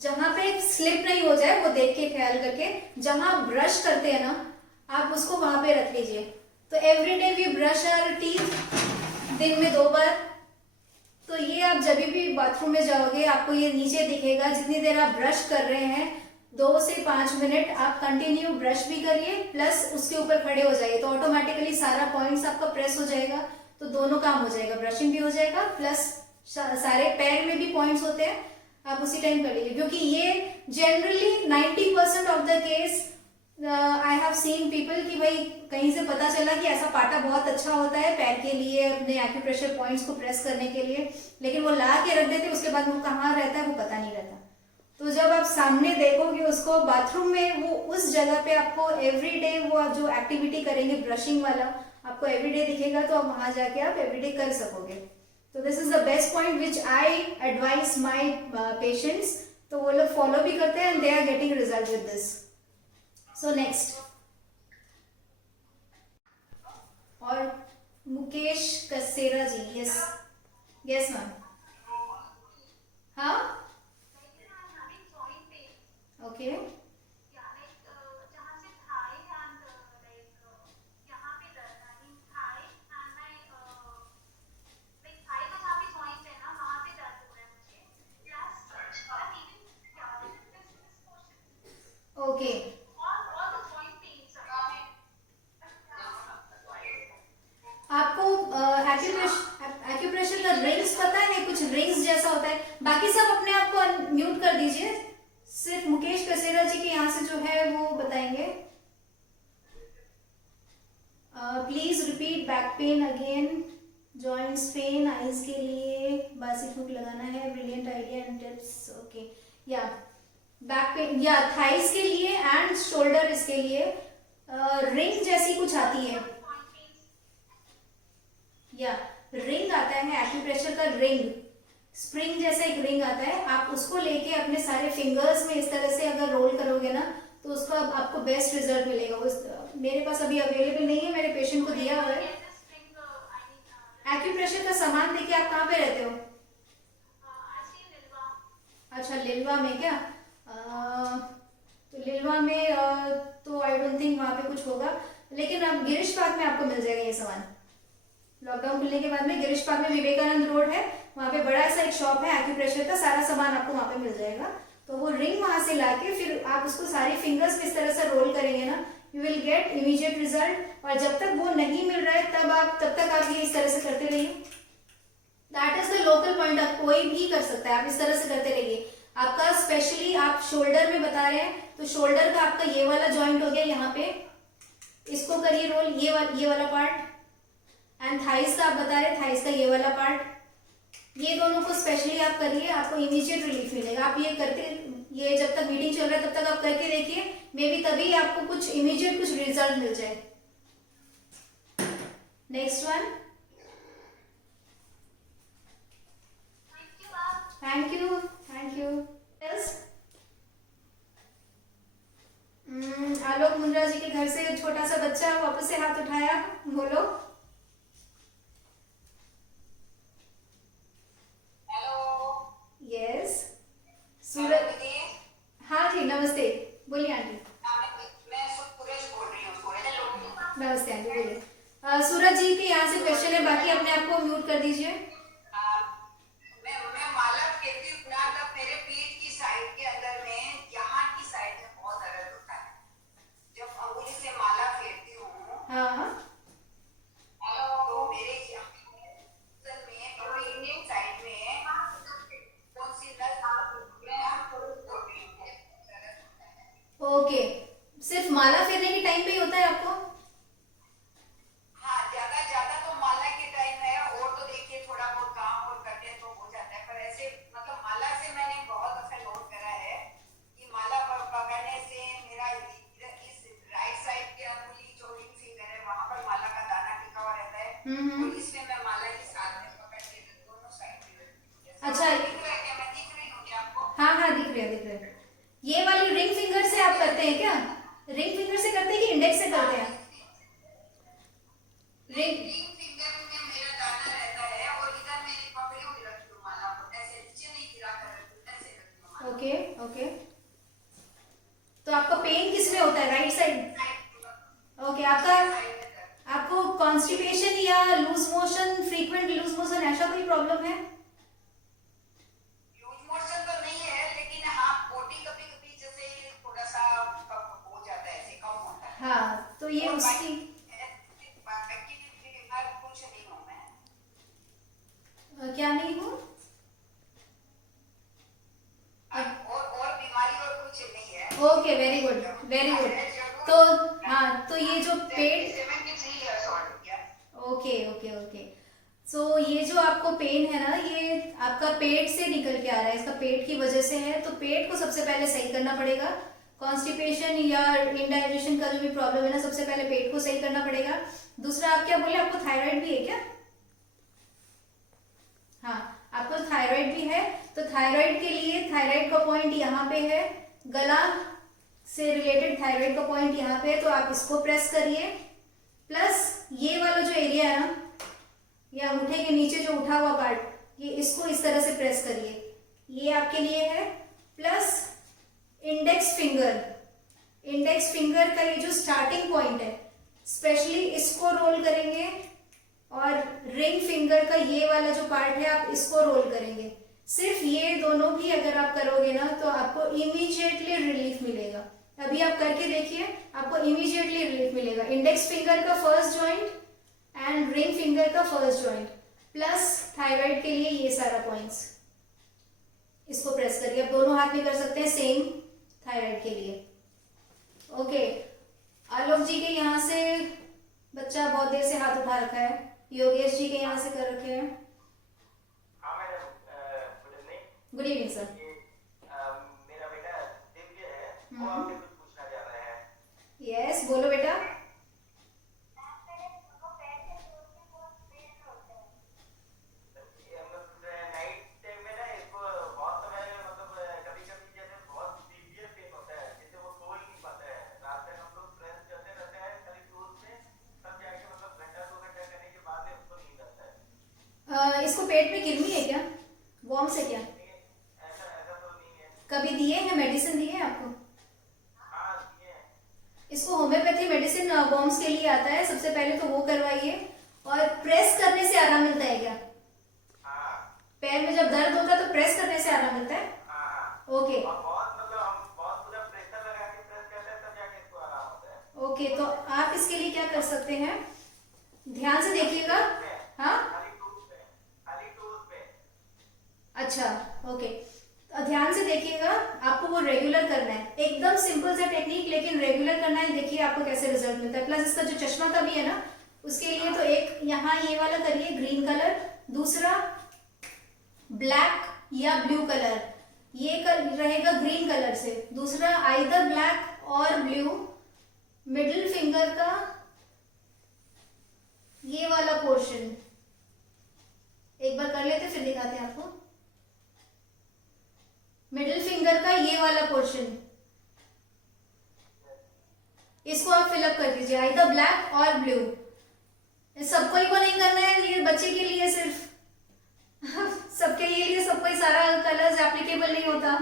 जहां पे स्लिप नहीं हो जाए वो देख के ख्याल करके। जहां आप ब्रश करते हैं ना, आप उसको वहां पे रख लीजिए। तो everyday we brush our teeth, दिन में 2 बार। तो ये आप जब भी बाथरूम में जाओगे आपको ये नीचे दिखेगा। जितनी देर आप ब्रश कर रहे हैं 2 से 5 मिनट आप कंटिन्यू ब्रश भी करिए, प्लस उसके ऊपर खड़े हो जाइए, तो ऑटोमेटिकली सारा पॉइंट्स आपका प्रेस हो जाएगा। तो दोनों काम हो जाएगा, ब्रशिंग भी हो जाएगा प्लस सारे पैर में भी पॉइंट्स होते हैं, आप उसी टाइम कर लीजिए। क्योंकि ये generally 90% of the case I have seen people कि भाई कहीं से पता चला कि ऐसा पाटा बहुत अच्छा होता है पैर के लिए, अपने एक्यूप्रेशर पॉइंट्स को प्रेस करने के लिए, लेकिन वो ला के रख देते, उसके बाद वो कहाँ रहता है वो पता नहीं रहता। तो जब आप सामने देखोगे उसको बाथरूम में, वो उस जगह पे आपको एवरीडे वो आप जो एक्टिविटी करेंगे ब्रशिंग वाला आपको एवरीडे दिखेगा, तो आप वहां जाके आप एवरीडे कर सकोगे। तो this is the best point which I advise my patients. तो वो लोग फॉलो भी करते हैं and they are getting result with this. So next, और Mukesh Kasera ji, yes yes ma'am, हाँ ओके ओके। आपको एक्यूप्रेशर का रिंग्स पता है? कुछ रिंग्स जैसा होता है। बाकी सब अपने आप को म्यूट कर दीजिए, सिर्फ मुकेश कसेरा जी के यहाँ से जो है वो बताएंगे। Please repeat back pain again, joints pain, eyes के लिए बासी फूक लगाना है, brilliant idea and tips. Okay, या बैक पेन या थाइस के लिए एंड शोल्डर, इसके लिए रिंग जैसी कुछ आती है, या रिंग आता है एक्यूप्रेशर का, रिंग स्प्रिंग जैसा एक रिंग आता है, आप उसको लेके अपने सारे फिंगर्स में इस तरह से अगर रोल करोगे ना तो उसका आपको बेस्ट रिजल्ट मिलेगा। मेरे पास अभी अवेलेबल नहीं है, मेरे पेशेंट को दिया हुआ है। एक्यूप्रेशर का सामान देखिए, आप कहाँ पे रहते हो? अच्छा, लिलवा में क्या? तो लिलवा में तो आई डोंट थिंक वहां पे कुछ होगा, लेकिन अब गिरीश पार्क में आपको मिल जाएगा ये सामान। लॉकडाउन खुलने के बाद में गिरीश पार्क में विवेकानंद रोड है, वहाँ पे बड़ा सा एक शॉप है एक्यूप्रेशर का, सारा सामान आपको वहाँ पे मिल जाएगा। तो वो रिंग वहां से लाके फिर आप उसको सारे फिंगर्स में इस तरह से रोल करेंगे ना, you will get immediate result. और जब तक वो नहीं मिल रहा है तब तक आप ये इस तरह से करते रहिए। That is the local point, आप कोई भी कर सकता है, आप इस तरह से करते रहिए। आपका स्पेशली आप शोल्डर में बता रहे हैं, तो शोल्डर का आपका ये वाला जॉइंट हो गया, यहाँ पे इसको करिए रोल, ये वाला पार्ट। एंड थाइस का आप बता रहे हैं, थाइस का ये वाला पार्ट, ये दोनों को स्पेशली आप करिए, आपको इमीडिएट रिलीफ मिलेगा। आप ये करते, ये जब तक मीटिंग चल रहा है तब तक आप करके देखिए, मे बी तभी आपको कुछ इमीडिएट कुछ रिजल्ट मिल जाए। Next one, thank you thank you. Alok Mundra ji के घर से छोटा सा बच्चा वापस से हाथ उठाया, बोलो। यस सूरज, हाँ जी नमस्ते, बोलिए आंटी। नमस्ते आंटी, बोलिए। सूरज जी के यहाँ से क्वेश्चन है, बाकी अपने आप को म्यूट कर दीजिए। मैं माला फेरती हूँ ना, तब मेरे पेट की साइड के अंदर में, यहाँ की साइड में बहुत दर्द होता है जब अंगुली से माला फेरती हूँ। हाँ, तो मेरे में साइड में कौन सी ओके, सिर्फ माला फेरने के टाइम पे ही होता है आपको? हाँ, ज्यादा तो माला के टाइम है, और तो देखिए थोड़ा हम्म। और इसमें मैं माला के साथ में पकड़ के दोनों साइड पे रखती हूँ। अच्छा। दिख रहा है क्या? मैं दिख रही हूँ क्या आपको? हाँ हाँ, दिख रहे हैं दिख रहे हैं। ये वाली रिंग फिंगर से आप करते हैं क्या? रिंग फिंगर से करते हैं कि इंडेक्स से करते हैं? रिंग। रिंग फिंगर में मेरा दाना रहता है और इधर मेरी पकड़ी हुई रखती हूँ माला को, ऐसे नीचे नहीं गिरा कर रखती हूँ, ऐसे रखती हूँ माला। Okay okay. तो आपका पेन किस में होता है, राइट साइड? ओके। आपको कॉन्स्टिपेशन या loose motion, frequent loose motion, ऐसा कोई प्रॉब्लम है? लूज मोशन तो नहीं है, लेकिन हाँ बॉडी कभी कभी जैसे थोड़ा सा कम हो जाता है, ऐसे कम होता है। हाँ, तो ये और उसकी बाकी बीमार कुछ नहीं हूँ मैं। क्या नहीं हो? और बीमारी और कुछ नहीं है। Okay, very good very good. तो हाँ, तो ये जो पेट, 73 years old, yeah. Okay okay okay. So ये जो आपको पेन है ना, ये आपका पेट से निकल के आ रहा है, इसका पेट की वजह से है। तो पेट को सबसे पहले सही करना पड़ेगा। कॉन्स्टिपेशन या इंडाइजेशन का जो भी प्रॉब्लम है ना, सबसे पहले पेट को सही करना पड़ेगा। दूसरा, आप क्या बोले, आपको थायराइड भी है क्या? हाँ, आपको थायराइड भी है। तो थायराइड के लिए थायराइड का पॉइंट यहाँ पे है, गला से रिलेटेड थायराइड का पॉइंट यहाँ पे है, तो आप इसको प्रेस करिए। प्लस ये वाला जो एरिया है ना, ये अंगूठे के नीचे जो उठा हुआ पार्ट, ये इसको इस तरह से प्रेस करिए, ये आपके लिए है। Plus index finger, index finger का ये जो स्टार्टिंग पॉइंट है, स्पेशली इसको रोल करेंगे। और रिंग फिंगर का ये वाला जो पार्ट है, आप इसको रोल करेंगे। सिर्फ ये दोनों भी अगर आप करोगे ना, तो आपको इमीडिएटली रिलीफ मिलेगा। अभी आप करके देखिए, आपको इमीडिएटली रिलीफ मिलेगा। इंडेक्स फिंगर का first joint and ring finger का फर्स्ट जॉइंट, प्लस थायराइड के लिए ये सारा पॉइंट्स, इसको प्रेस करिए। आप दोनों हाथ में कर सकते हैं, सेम थायराइड के लिए। ओके। आलोक जी के यहाँ से बच्चा बहुत देर से हाथ उठा रखा है। योगेश जी के यहाँ से कर रखे हैं। हाँ madam, good evening. Good evening sir. ये मेरा बेटा दिव्य है, वो आपसे कुछ पूछना चाह रहा है। यस, बोलो बेटा। ये मतलब नाइट टाइम में ना इसको बहुत समय मतलब कभी कभी जैसे बहुत सीवियर पेन होता है, जैसे वो सो ही नहीं पाता है। रात में हम लोग प्रेस करते रहते हैं खाली क्लोज में, तब जाके मतलब घंटा 2 घंटा करने के बाद में उसको नींद आता है। इसको पेट में कृमि है क्या, वॉर्म से क्या? ऐसा ऐसा तो नहीं है। कभी दिए हैं, मेडिसिन दिए हैं आपको? हाँ ये है। इसको होम्योपैथी मेडिसिन वॉर्म्स के लिए आता है। सबसे पहले तो वो करवाइए। और प्रेस करने से आराम मिलता है क्या? हाँ पैर में जब दर्द होता है तो प्रेस करने से आराम मिलता है? हाँ। ओके और बहुत मतलब हम बहुत पूरा प्रेशर लगा के प्रेस करते हैं, तब जाके इसको आराम होता है। ओके। तो आप इसके लिए क्या कर सकते हैं, ध्यान से देखिएगा। हाँ, खाली टूल्स पे। अच्छा, ओके। तो ध्यान से देखिएगा, आपको वो रेगुलर करना है। एकदम सिंपल सा टेक्निक, लेकिन रेगुलर करना है। देखिए आपको कैसे रिजल्ट मिलता है। प्लस इसका जो चश्मा का भी है ना, उसके लिए तो एक यहाँ ये वाला करिए ग्रीन कलर, दूसरा ब्लैक या ब्लू कलर, ये रहेगा ग्रीन कलर से, दूसरा आइदर ब्लैक और ब्लू। मिडिल फिंगर का ये वाला पोर्शन एक बार कर लेते, फिर दिखाते हैं आपको। मिडिल फिंगर का ये वाला पोर्शन, इसको आप फिलअप कर दीजिए, आइदर ब्लैक और ब्लू। सबको ही को नहीं करना है, ये बच्चे के लिए सिर्फ सबके लिए सबको ही सारा कलर्स एप्लीकेबल नहीं होता।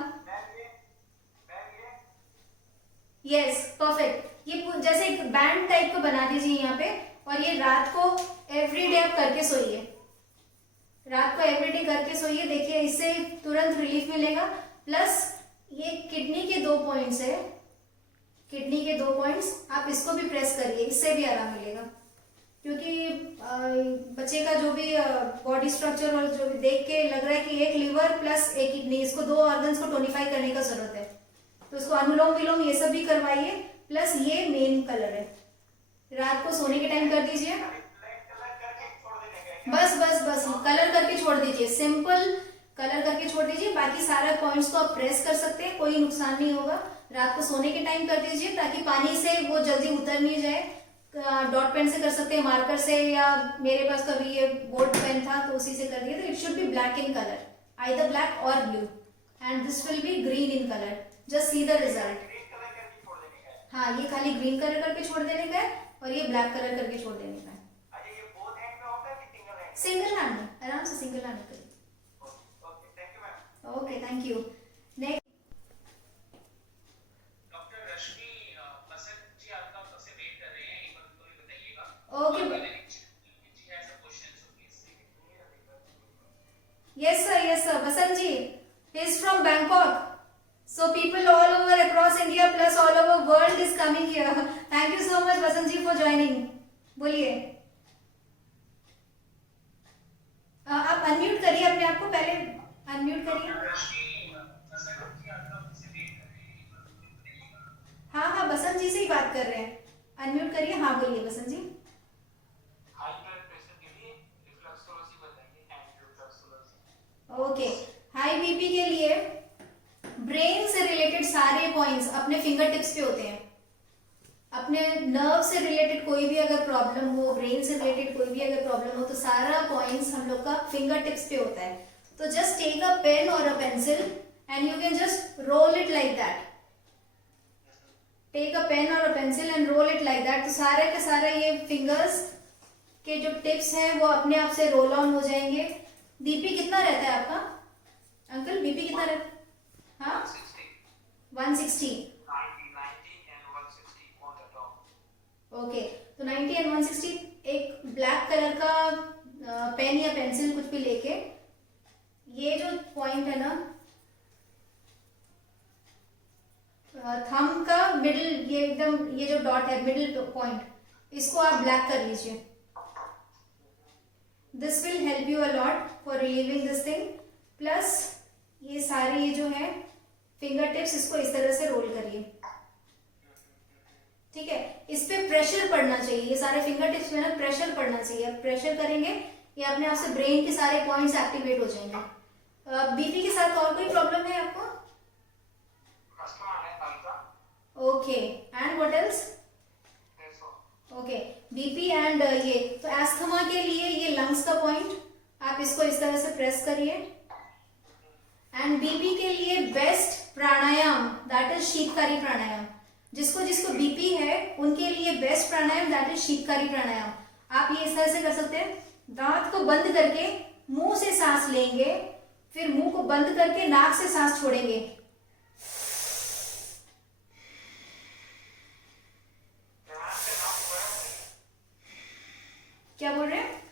Yes, perfect. ये जैसे एक बैंड टाइप को बना दीजिए यहाँ पे, और ये रात को एवरीडे आप करके सोइए। रात को एवरीडे करके सोइए, देखिए इससे तुरंत रिलीफ मिलेगा। प्लस ये किडनी के 2 पॉइंट्स है, किडनी के 2 पॉइंट्स, आप इसको भी प्रेस करिए, इससे भी आराम मिलेगा। क्योंकि बच्चे का जो भी बॉडी स्ट्रक्चर और जो भी देख के लग रहा है कि एक लीवर प्लस एक किडनी, इसको 2 ऑर्गन्स को टोनिफाई करने का जरूरत है। तो इसको अनुलोम विलोम ये सब भी करवाइए। प्लस ये मेन कलर है, रात को सोने के टाइम कर दीजिए। बस बस बस कलर करके छोड़ दीजिए, सिंपल कलर करके छोड़ दीजिए। बाकी सारे पॉइंट्स को आप प्रेस कर सकते हैं, कोई नुकसान नहीं होगा। रात को सोने के टाइम कर दीजिए, ताकि पानी से वो जल्दी उतर नहीं जाए। डॉट पेन से कर सकते हैं, मार्कर से, या मेरे पास तो अभी ये बोर्ड पेन था तो उसी से कर दिया। तो it should be black in colour, either black और blue, and this will be green in colour. Just see the result. Green colour करके छोड़ देने का है। हाँ, ये खाली ग्रीन कलर करके छोड़ देने का है और ये ब्लैक कलर करके छोड़ देने का है। अच्छा, ये बोथ हैंड में होता है कि सिंगल हैंड? सिंगल हैंड में, आराम से सिंगल हैंड में करिए। Okay, thank you ma'am. Okay, thank you. Next, doctor Rashmi Basant ji आपका कब से वेट कर रहे हैं, एक बार उनको भी बताइएगा। ओके। और मैंने जी has a question, so please. yes sir, Basant ji, he is from Bangkok, so people all over across India plus all over world is coming here. Thank you so much Basant ji for joining. बोलिए। आप unmute करिए अपने आप को, पहले unmute करिए। रश्मि बसंत जी आपका कब से वेट कर रहे हैं, एक बार उनको भी बताइएगा। हाँ, बसंत जी से ही बात कर रहे हैं, अनम्यूट करिए। हाँ, बोलिए बसंत जी। हाई ब्लड प्रेशर के लिए रिफ्लेक्सोलॉजी बताइए, and reflexology. Okay, high BP के लिए ब्रेन से रिलेटेड सारे पॉइंट्स अपने फिंगर टिप्स पे होते हैं। अपने नर्व से रिलेटेड कोई भी अगर प्रॉब्लम हो, ब्रेन से रिलेटेड कोई भी अगर प्रॉब्लम हो, तो सारा पॉइंट्स हम लोग का फिंगर टिप्स पे होता है। तो जस्ट टेक अ पेन और a pencil and you can just roll it like that. Take a pen और a pencil and roll it like that. तो सारे के सारे ये फिंगर्स के जो टिप्स हैं वो अपने आप से रोल ऑन हो जाएंगे। बीपी कितना रहता है आपका अंकल? बीपी कितना रहता है? हाँ, 160। 90 and 160 on the top। Okay, तो 90 एंड 160। एक ब्लैक कलर का पेन या पेंसिल कुछ भी लेके ये जो पॉइंट है ना, थंब का मिडिल, ये एकदम ये जो डॉट है मिडिल पॉइंट, इसको आप ब्लैक कर लीजिए। This will help you a lot for relieving this thing. Plus ये सारे ये जो है फिंगर टिप्स, इसको इस तरह से रोल करिए, ठीक है? इस पे प्रेशर पड़ना चाहिए, ये सारे फिंगर टिप्स में ना प्रेशर पड़ना चाहिए। आप प्रेशर करेंगे ये अपने आप से ब्रेन के सारे पॉइंट्स एक्टिवेट हो जाएंगे। बीपी के साथ और कोई प्रॉब्लम है आपको? कस्टमर है हल्का। Okay, and what else? Okay, BP and ये तो एस्थमा के लिए ये लंग्स का पॉइंट, आप इसको इस तरह से प्रेस करिए। एंड बीपी के लिए best pranayama that is Sheetkari प्राणायाम। जिसको जिसको बीपी है उनके लिए best pranayama that is Sheetkari प्राणायाम। आप ये इस तरह से कर सकते हैं, दांत को बंद करके मुंह से सांस लेंगे, फिर मुंह को बंद करके नाक से सांस छोड़ेंगे। क्या बोल रहे हैं?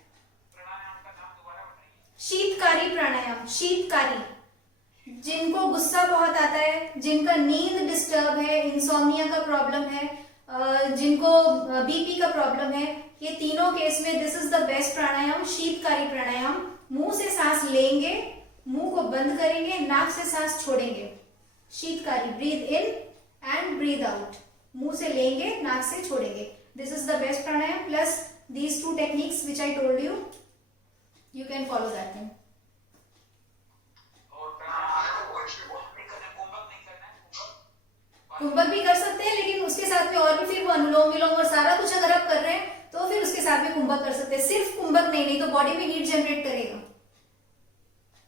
शीतकारी प्राणायाम, शीतकारी। जिनको गुस्सा बहुत आता है, जिनका नींद डिस्टर्ब है, इंसोम्निया का प्रॉब्लम है, जिनको बीपी का प्रॉब्लम है, ये तीनों केस में दिस इज द बेस्ट प्राणायाम, शीतकारी प्राणायाम। मुंह से सांस लेंगे, मुंह को बंद करेंगे, नाक से सांस छोड़ेंगे। Sheetkari, breathe in and breathe out. मुंह से लेंगे, नाक से छोड़ेंगे। This is the best pranayama. Plus these two techniques which I told you, you can follow that thing. कुंभक भी कर सकते हैं, लेकिन उसके साथ में और भी फिर वो अनुलोम विलोम और सारा कुछ अगर आप कर रहे हैं तो फिर उसके साथ में कुंभक कर सकते हैं। सिर्फ कुंभक नहीं तो बॉडी में हीट जनरेट करेगा।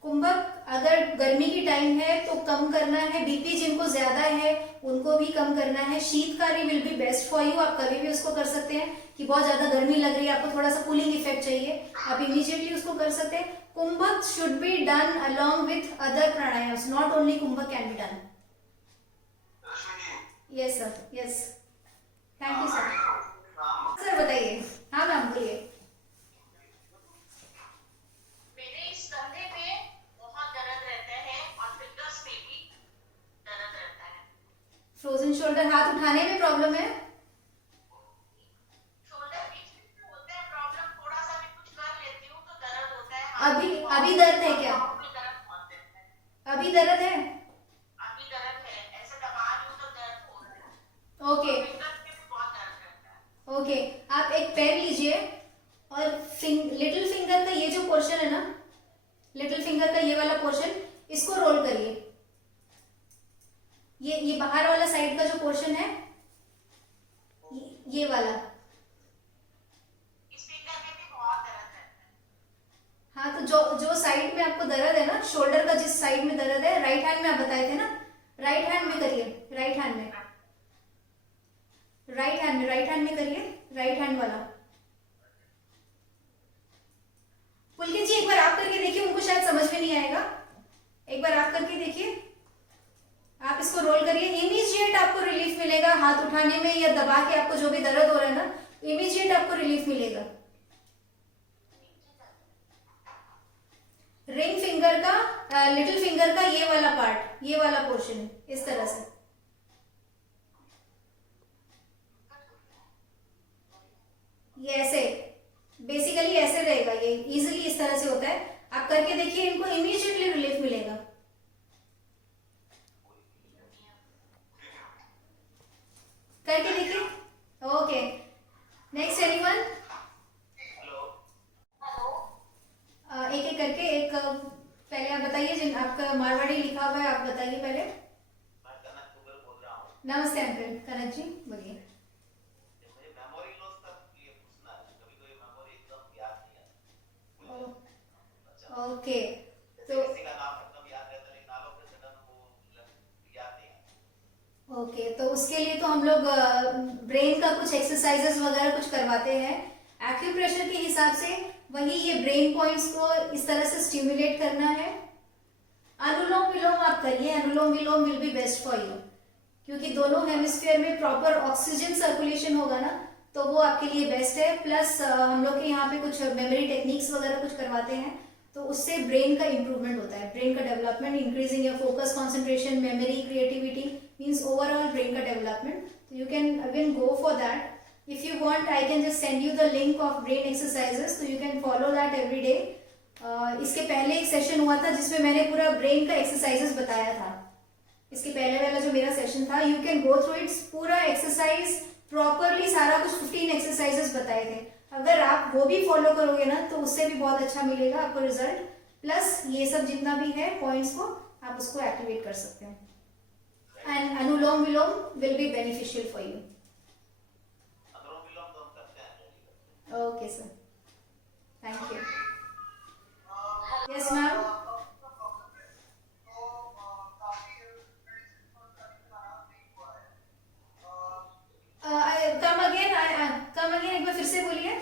कुंभक अगर गर्मी की टाइम है तो कम करना है, बीपी जिनको ज्यादा है उनको भी कम करना है। Sheetkari will be best for you. आप कभी भी उसको कर सकते हैं कि बहुत ज्यादा गर्मी लग रही है, आपको थोड़ा सा कूलिंग इफेक्ट चाहिए, आप इमीडिएटली उसको कर सकते हैं। Kumbhak should be done along with other pranayamas, not only kumbhak can be done. Yes sir, yes, thank you sir. Sir बताइए। हाँ मैम बोलिए। मेरे इस कंधे पे बहुत दर्द रहता है और फिंगर्स पे भी दर्द रहता है। फ्रोजन शोल्डर, हाथ उठाने में प्रॉब्लम है? शोल्डर बीच में होता है प्रॉब्लम, थोड़ा सा भी कुछ कर लेती हूँ तो दर्द होता है। अभी दर्द है क्या? पाँव में दर्द बहुत रहता है। अभी दर्द है? अभी दर्द है, ऐसे दबा रही हूँ तो दर्द हो रहा है। ओके फिंगर्स पे भी बहुत दर्द रहता है। ओके, आप एक पेन लीजिए और लिटिल फिंगर का ये जो पोर्शन है ना, लिटिल फिंगर का ये वाला पोर्शन, इसको रोल करिए। ये बाहर वाला साइड का जो पोर्शन है, ये वाला, जो जो साइड में आपको दर्द है ना, शोल्डर का जिस साइड में दर्द है, राइट हैंड में आप बताए थे ना, राइट हैंड में करिए, राइट हैंड में, राइट हैंड में, राइट हैंड में करिए, राइट हैंड वाला। पुलकित जी एक बार आप करके देखिए, उनको शायद समझ में नहीं आएगा, एक बार आप करके देखिए, आप इसको रोल करिए, इमीडिएट आपको रिलीफ मिलेगा। हाथ उठाने में या दबा के आपको जो भी दर्द हो रहा है ना, इमीडिएट आपको रिलीफ मिलेगा। रिंग फिंगर का, लिटिल फिंगर का ये वाला पार्ट, ये वाला पोर्शन है, इस तरह से। ये ऐसे बेसिकली ऐसे रहेगा, ये इजीली इस तरह से होता है। आप करके देखिए, इनको इमीडिएटली रिलीफ मिलेगा। करके देखिए। Okay, next anyone? एक एक करके, एक पहले आप बताइए, जिन आपका मारवाड़ी लिखा हुआ है आप बताइए पहले। मैं कनक दुबे बोल रहा हूँ। नमस्ते अंकल, कनक जी बोलिए। मुझे मेमोरी लॉस का ये पूछना है, कभी कोई मेमोरी एकदम याद नहीं आता। ओके, तो तो किसी का नाम एकदम याद रहता है, लेकिन नालों के सडन वो याद नहीं आता। ओके, तो उसके लिए तो हम लोग ब्रेन का कुछ एक्सरसाइजेस वगैरह कुछ करवाते हैं एक्यूप्रेशर के हिसाब से। वही ये ब्रेन पॉइंट्स को इस तरह से स्टिमुलेट करना है। अनुलोम विलोम आप करिए, Anulom Vilom will be best for you, क्योंकि दोनों हेमिस्फीयर में प्रॉपर ऑक्सीजन सर्कुलेशन होगा ना, तो वो आपके लिए बेस्ट है। प्लस हम लोग के यहाँ पे कुछ मेमोरी टेक्निक्स वगैरह कुछ करवाते हैं, तो उससे ब्रेन का इंप्रूवमेंट होता है, ब्रेन का development, increasing your focus, concentration, memory, creativity, means overall brain का डेवलपमेंट। तो you can again go for that. If you want, I can just send you the link of brain exercises, so you can follow that every day. इसके पहले एक session हुआ था जिसमें मैंने पूरा ब्रेन का एक्सरसाइजेस बताया था। इसके पहले वाला जो मेरा सेशन था, you can go through it's, पूरा एक्सरसाइज प्रॉपरली सारा कुछ 15 एक्सरसाइजेस बताए थे। अगर आप वो भी फॉलो करोगे ना, तो उससे भी बहुत अच्छा मिलेगा आपको रिजल्ट। प्लस ये सब जितना भी है पॉइंट्स को आप उसको एक्टिवेट कर सकते हैं। And anulom Vilom will be beneficial for you. Okay sir, thank you. Yes ma'am. Come again एक बार फिर से बोलिए।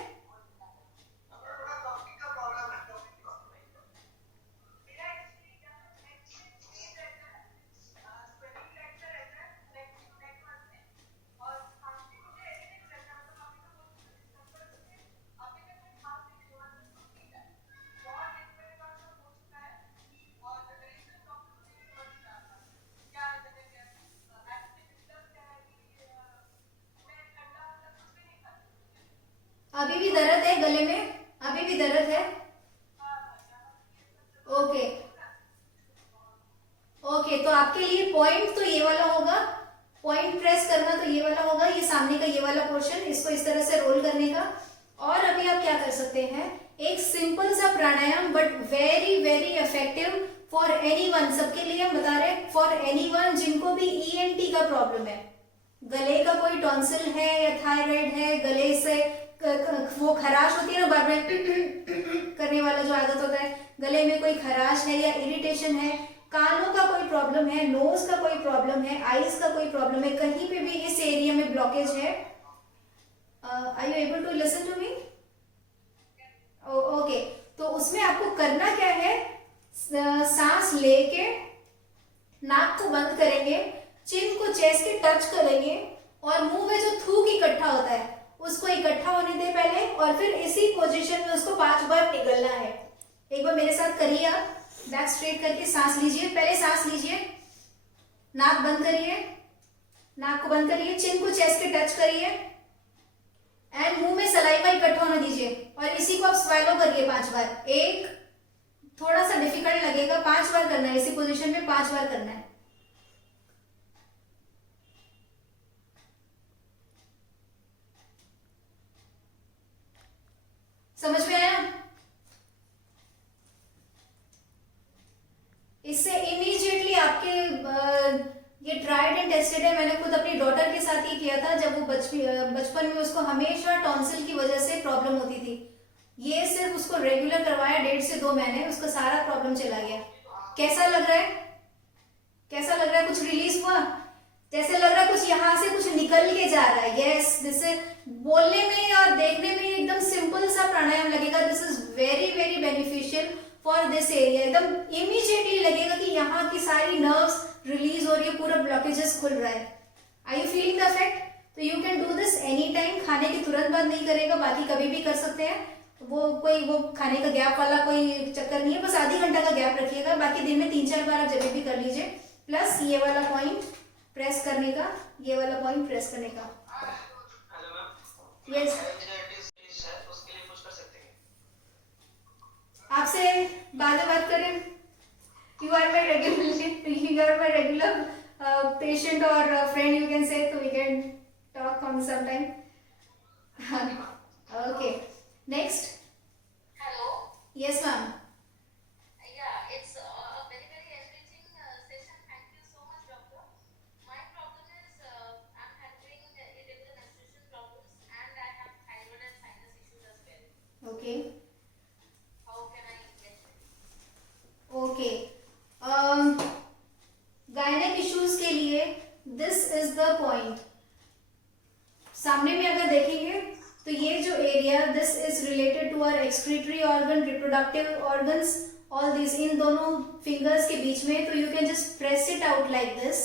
अभी भी दर्द है गले में? अभी भी दर्द है? ओके ओके, तो आपके लिए पॉइंट तो ये वाला होगा, पॉइंट प्रेस करना तो ये वाला होगा, ये सामने का ये वाला पोर्शन, इसको इस तरह से रोल करने का। और अभी आप क्या कर सकते हैं, एक सिंपल सा pranayama but very very effective for anyone, सबके लिए हम बता रहे हैं, फॉर एनीवन जिनको भी ईएनटी का प्रॉब्लम है, गले का कोई टॉन्सिल है या थायराइड है, गले से वो खराश होती है ना, बार बार करने वाला जो आदत होता है, गले में कोई खराश है या इरिटेशन है, कानों का कोई प्रॉब्लम है, नोज का कोई प्रॉब्लम है, आईज का कोई प्रॉब्लम है, कहीं पे भी इस एरिया में ब्लॉकेज है, are you able to listen to me? Okay, तो उसमें आपको करना क्या है, सांस लेके नाक को बंद करेंगे, चिन को चेस्ट के टच करेंगे और मुंह में जो थूक इकट्ठा होता है उसको इकट्ठा होने दे पहले, और फिर इसी पोजीशन में उसको 5 बार निगलना है। एक बार मेरे साथ करिए, आप बैक स्ट्रेट करके सांस लीजिए, पहले सांस लीजिए, नाक बंद करिए, नाक को बंद करिए, चिन को चेस्ट के टच करिए एंड मुंह में सलाइवा इकट्ठा होने दीजिए, और इसी को आप स्वेलो करिए 5 बार। एक थोड़ा सा डिफिकल्ट लगेगा, 5 बार करना है, इसी पोजीशन में 5 बार करना है। समझ में आया? इससे इमीडिएटली आपके ये ट्राइड एंड टेस्टेड है, मैंने खुद अपनी डॉटर के साथ ही किया था, जब वो बचपन में उसको हमेशा टॉन्सिल की वजह से प्रॉब्लम होती थी, ये सिर्फ उसको रेगुलर करवाया 1.5 से 2 महीने, उसका सारा प्रॉब्लम चला गया। कैसा लग रहा है? कैसा लग रहा है? कुछ रिलीज हुआ? जैसे लग रहा है कुछ यहाँ से कुछ निकल के जा रहा है। यस, दिस इज बोलने में और देखने में एकदम सिंपल सा प्राणायाम लगेगा। This is very very beneficial for this area. एकदम इमीडिएटली लगेगा कि यहाँ की सारी नर्व्स रिलीज हो रही है, पूरा ब्लॉकेजेस खुल रहा है। Are you feeling the effect? तो you can do this any time. खाने के तुरंत बाद नहीं करेगा, बाकी कभी भी कर सकते हैं। वो खाने का गैप वाला कोई चक्कर नहीं है, बस आधी घंटा का गैप रखिएगा। बाकी दिन में 3-4 बार आप जब भी कर लीजिए। प्लस ये वाला पॉइंट प्रेस करने का, ये वाला पॉइंट प्रेस करने का। हेलो मैम, यस, एंजाइटी है उसके लिए कुछ कर सकते हैं? आपसे बाद में बात करें। You are my regular patient और फ्रेंड, यू कैन से, तो we can talk on some time. Okay, next. Hello. Yes ma'am. Yeah, it's a very very enriching session. Thank you so much, doctor. My problem is I'm having irregular menstruation problems and I have thyroid and sinus issues as well. Okay How can I get rid? Okay, gynaec issues के लिए this is the point. सामने में अगर देखेंगे तो ये जो area, this is related to our excretory organ, reproductive organs, all this, इन दोनों फिंगर्स के बीच में। तो you can just press it out like this.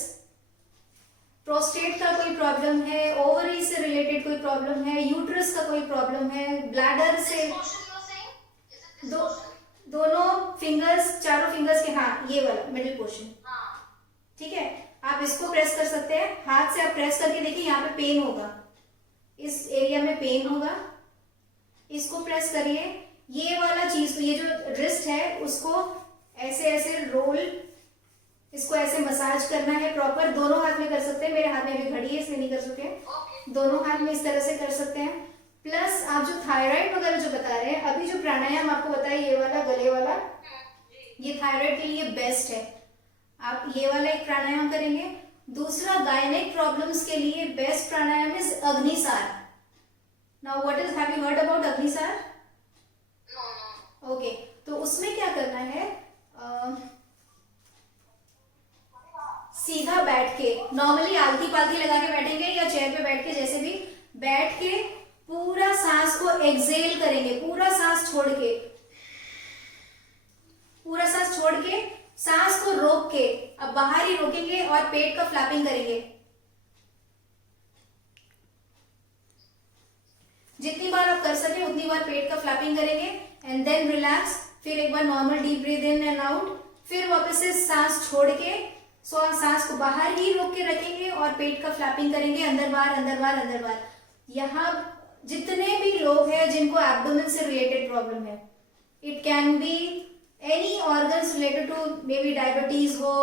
Prostate का कोई प्रॉब्लम है, ओवरी से रिलेटेड कोई प्रॉब्लम है, यूट्रस का कोई प्रॉब्लम है, ब्लैडर से, This portion you're saying? Is it this दो portion? दोनों फिंगर्स, चारों फिंगर्स के, हाँ ये वाला मिडिल पोर्शन, हाँ. ठीक है। आप इसको प्रेस कर सकते हैं, हाथ से आप प्रेस करके देखिए, यहाँ पे पेन होगा, इस एरिया में पेन होगा। इसको प्रेस करिए, ये वाला चीज, तो ये जो रिस्ट है उसको ऐसे ऐसे रोल, इसको ऐसे मसाज करना है प्रॉपर। दोनों हाथ में कर सकते हैं, मेरे हाथ में भी घड़ी है इसलिए नहीं कर सकते हैं। Okay. दोनों हाथ में इस तरह से कर सकते हैं। प्लस आप जो थायराइड वगैरह जो बता रहे हैं, अभी जो प्राणायाम आपको बताया ये वाला गले वाला, जी. ये थायराइड के लिए बेस्ट है। आप ये वाला एक प्राणायाम करेंगे। दूसरा, गायनेक प्रॉब्लम्स के लिए best pranayama is Agnisar. Now what is, have you heard about Agnisar? No, no. Okay, तो उसमें क्या करना है, सीधा बैठ के, नॉर्मली आलती पालती लगा के बैठेंगे या चेयर पे बैठ के, जैसे भी बैठ के पूरा सांस को एक्सेल करेंगे, पूरा सांस छोड़ के, पूरा सांस छोड़ के, सांस को रोक के, अब बाहर ही रोकेंगे और पेट का फ्लैपिंग करेंगे। जितनी बार आप कर सके उतनी बार पेट का फ्लैपिंग करेंगे एंड देन रिलैक्स। फिर एक बार normal deep breath in and out, फिर वापस से सांस छोड़ के सांस को बाहर ही रोक के रखेंगे और पेट का फ्लैपिंग करेंगे, अंदर बाहर अंदर बाहर अंदर बाहर। यहाँ जितने भी लोग हैं जिनको एब्डोमेन से रिलेटेड प्रॉब्लम है, it can be any organs related to, may be diabetes हो,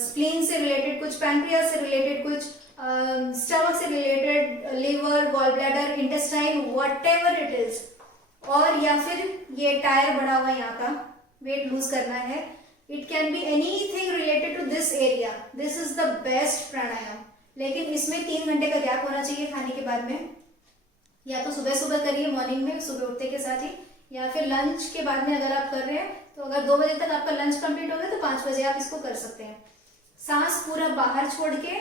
स्प्लीन से रिलेटेड कुछ, पैनक्रियास से रिलेटेड कुछ, स्टमक से related, liver, gall bladder, intestine, whatever it is, और या फिर ये टायर बढ़ा हुआ यहाँ का, वेट लूज करना है, it can be anything related to this area. This is the best pranayama. लेकिन इसमें 3 घंटे का गैप होना चाहिए खाने के बाद में। या तो सुबह सुबह करिए, मॉर्निंग में सुबह उठते के साथ ही, या फिर लंच के बाद में अगर आप कर रहे हैं तो अगर 2 बजे तक आपका लंच कंप्लीट हो गया तो 5 बजे आप इसको कर सकते हैं। सांस पूरा बाहर छोड़ के,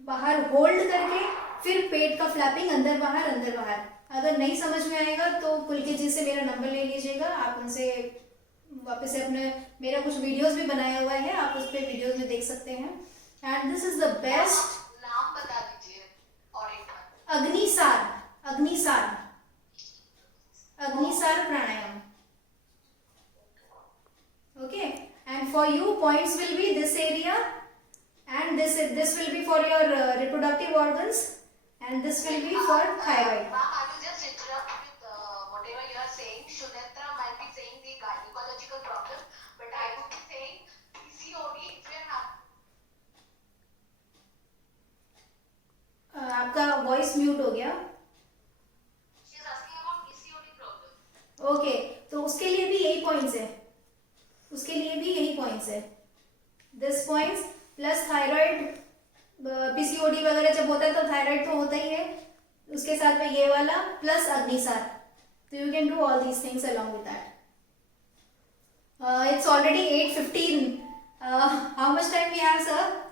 बाहर होल्ड करके, फिर पेट का फ्लैपिंग अंदर बाहर अंदर बाहर। अगर नहीं समझ में आएगा तो पुलकित जी से मेरा नंबर ले लीजिएगा, आप उनसे वापस से अपने, मेरा कुछ वीडियोस भी बनाया हुआ है, आप उस पर वीडियोस में देख सकते हैं। And this is the best. नाम बता दीजिए और एक बार। Agnisar, Agnisar, Agnisar pranayama. Okay, and for you points will be this area and this will be for your reproductive organs and this will be for thyroid. Ma'am, I will just interrupt with whatever you are saying. Shunetra might be saying the gynecological problem, but I would be saying PCOD if you have. आपका voice mute हो गया। She is asking about PCOD problem. Okay, तो उसके लिए भी यही points है, उसके लिए भी यही पॉइंट्स है। This points plus thyroid, PCOD वगैरह जब होता है तो थायराइड तो होता ही है, उसके साथ में ये वाला plus Agnisar, So you can do all these things along with that. It's already 8:15. How much time we have, sir?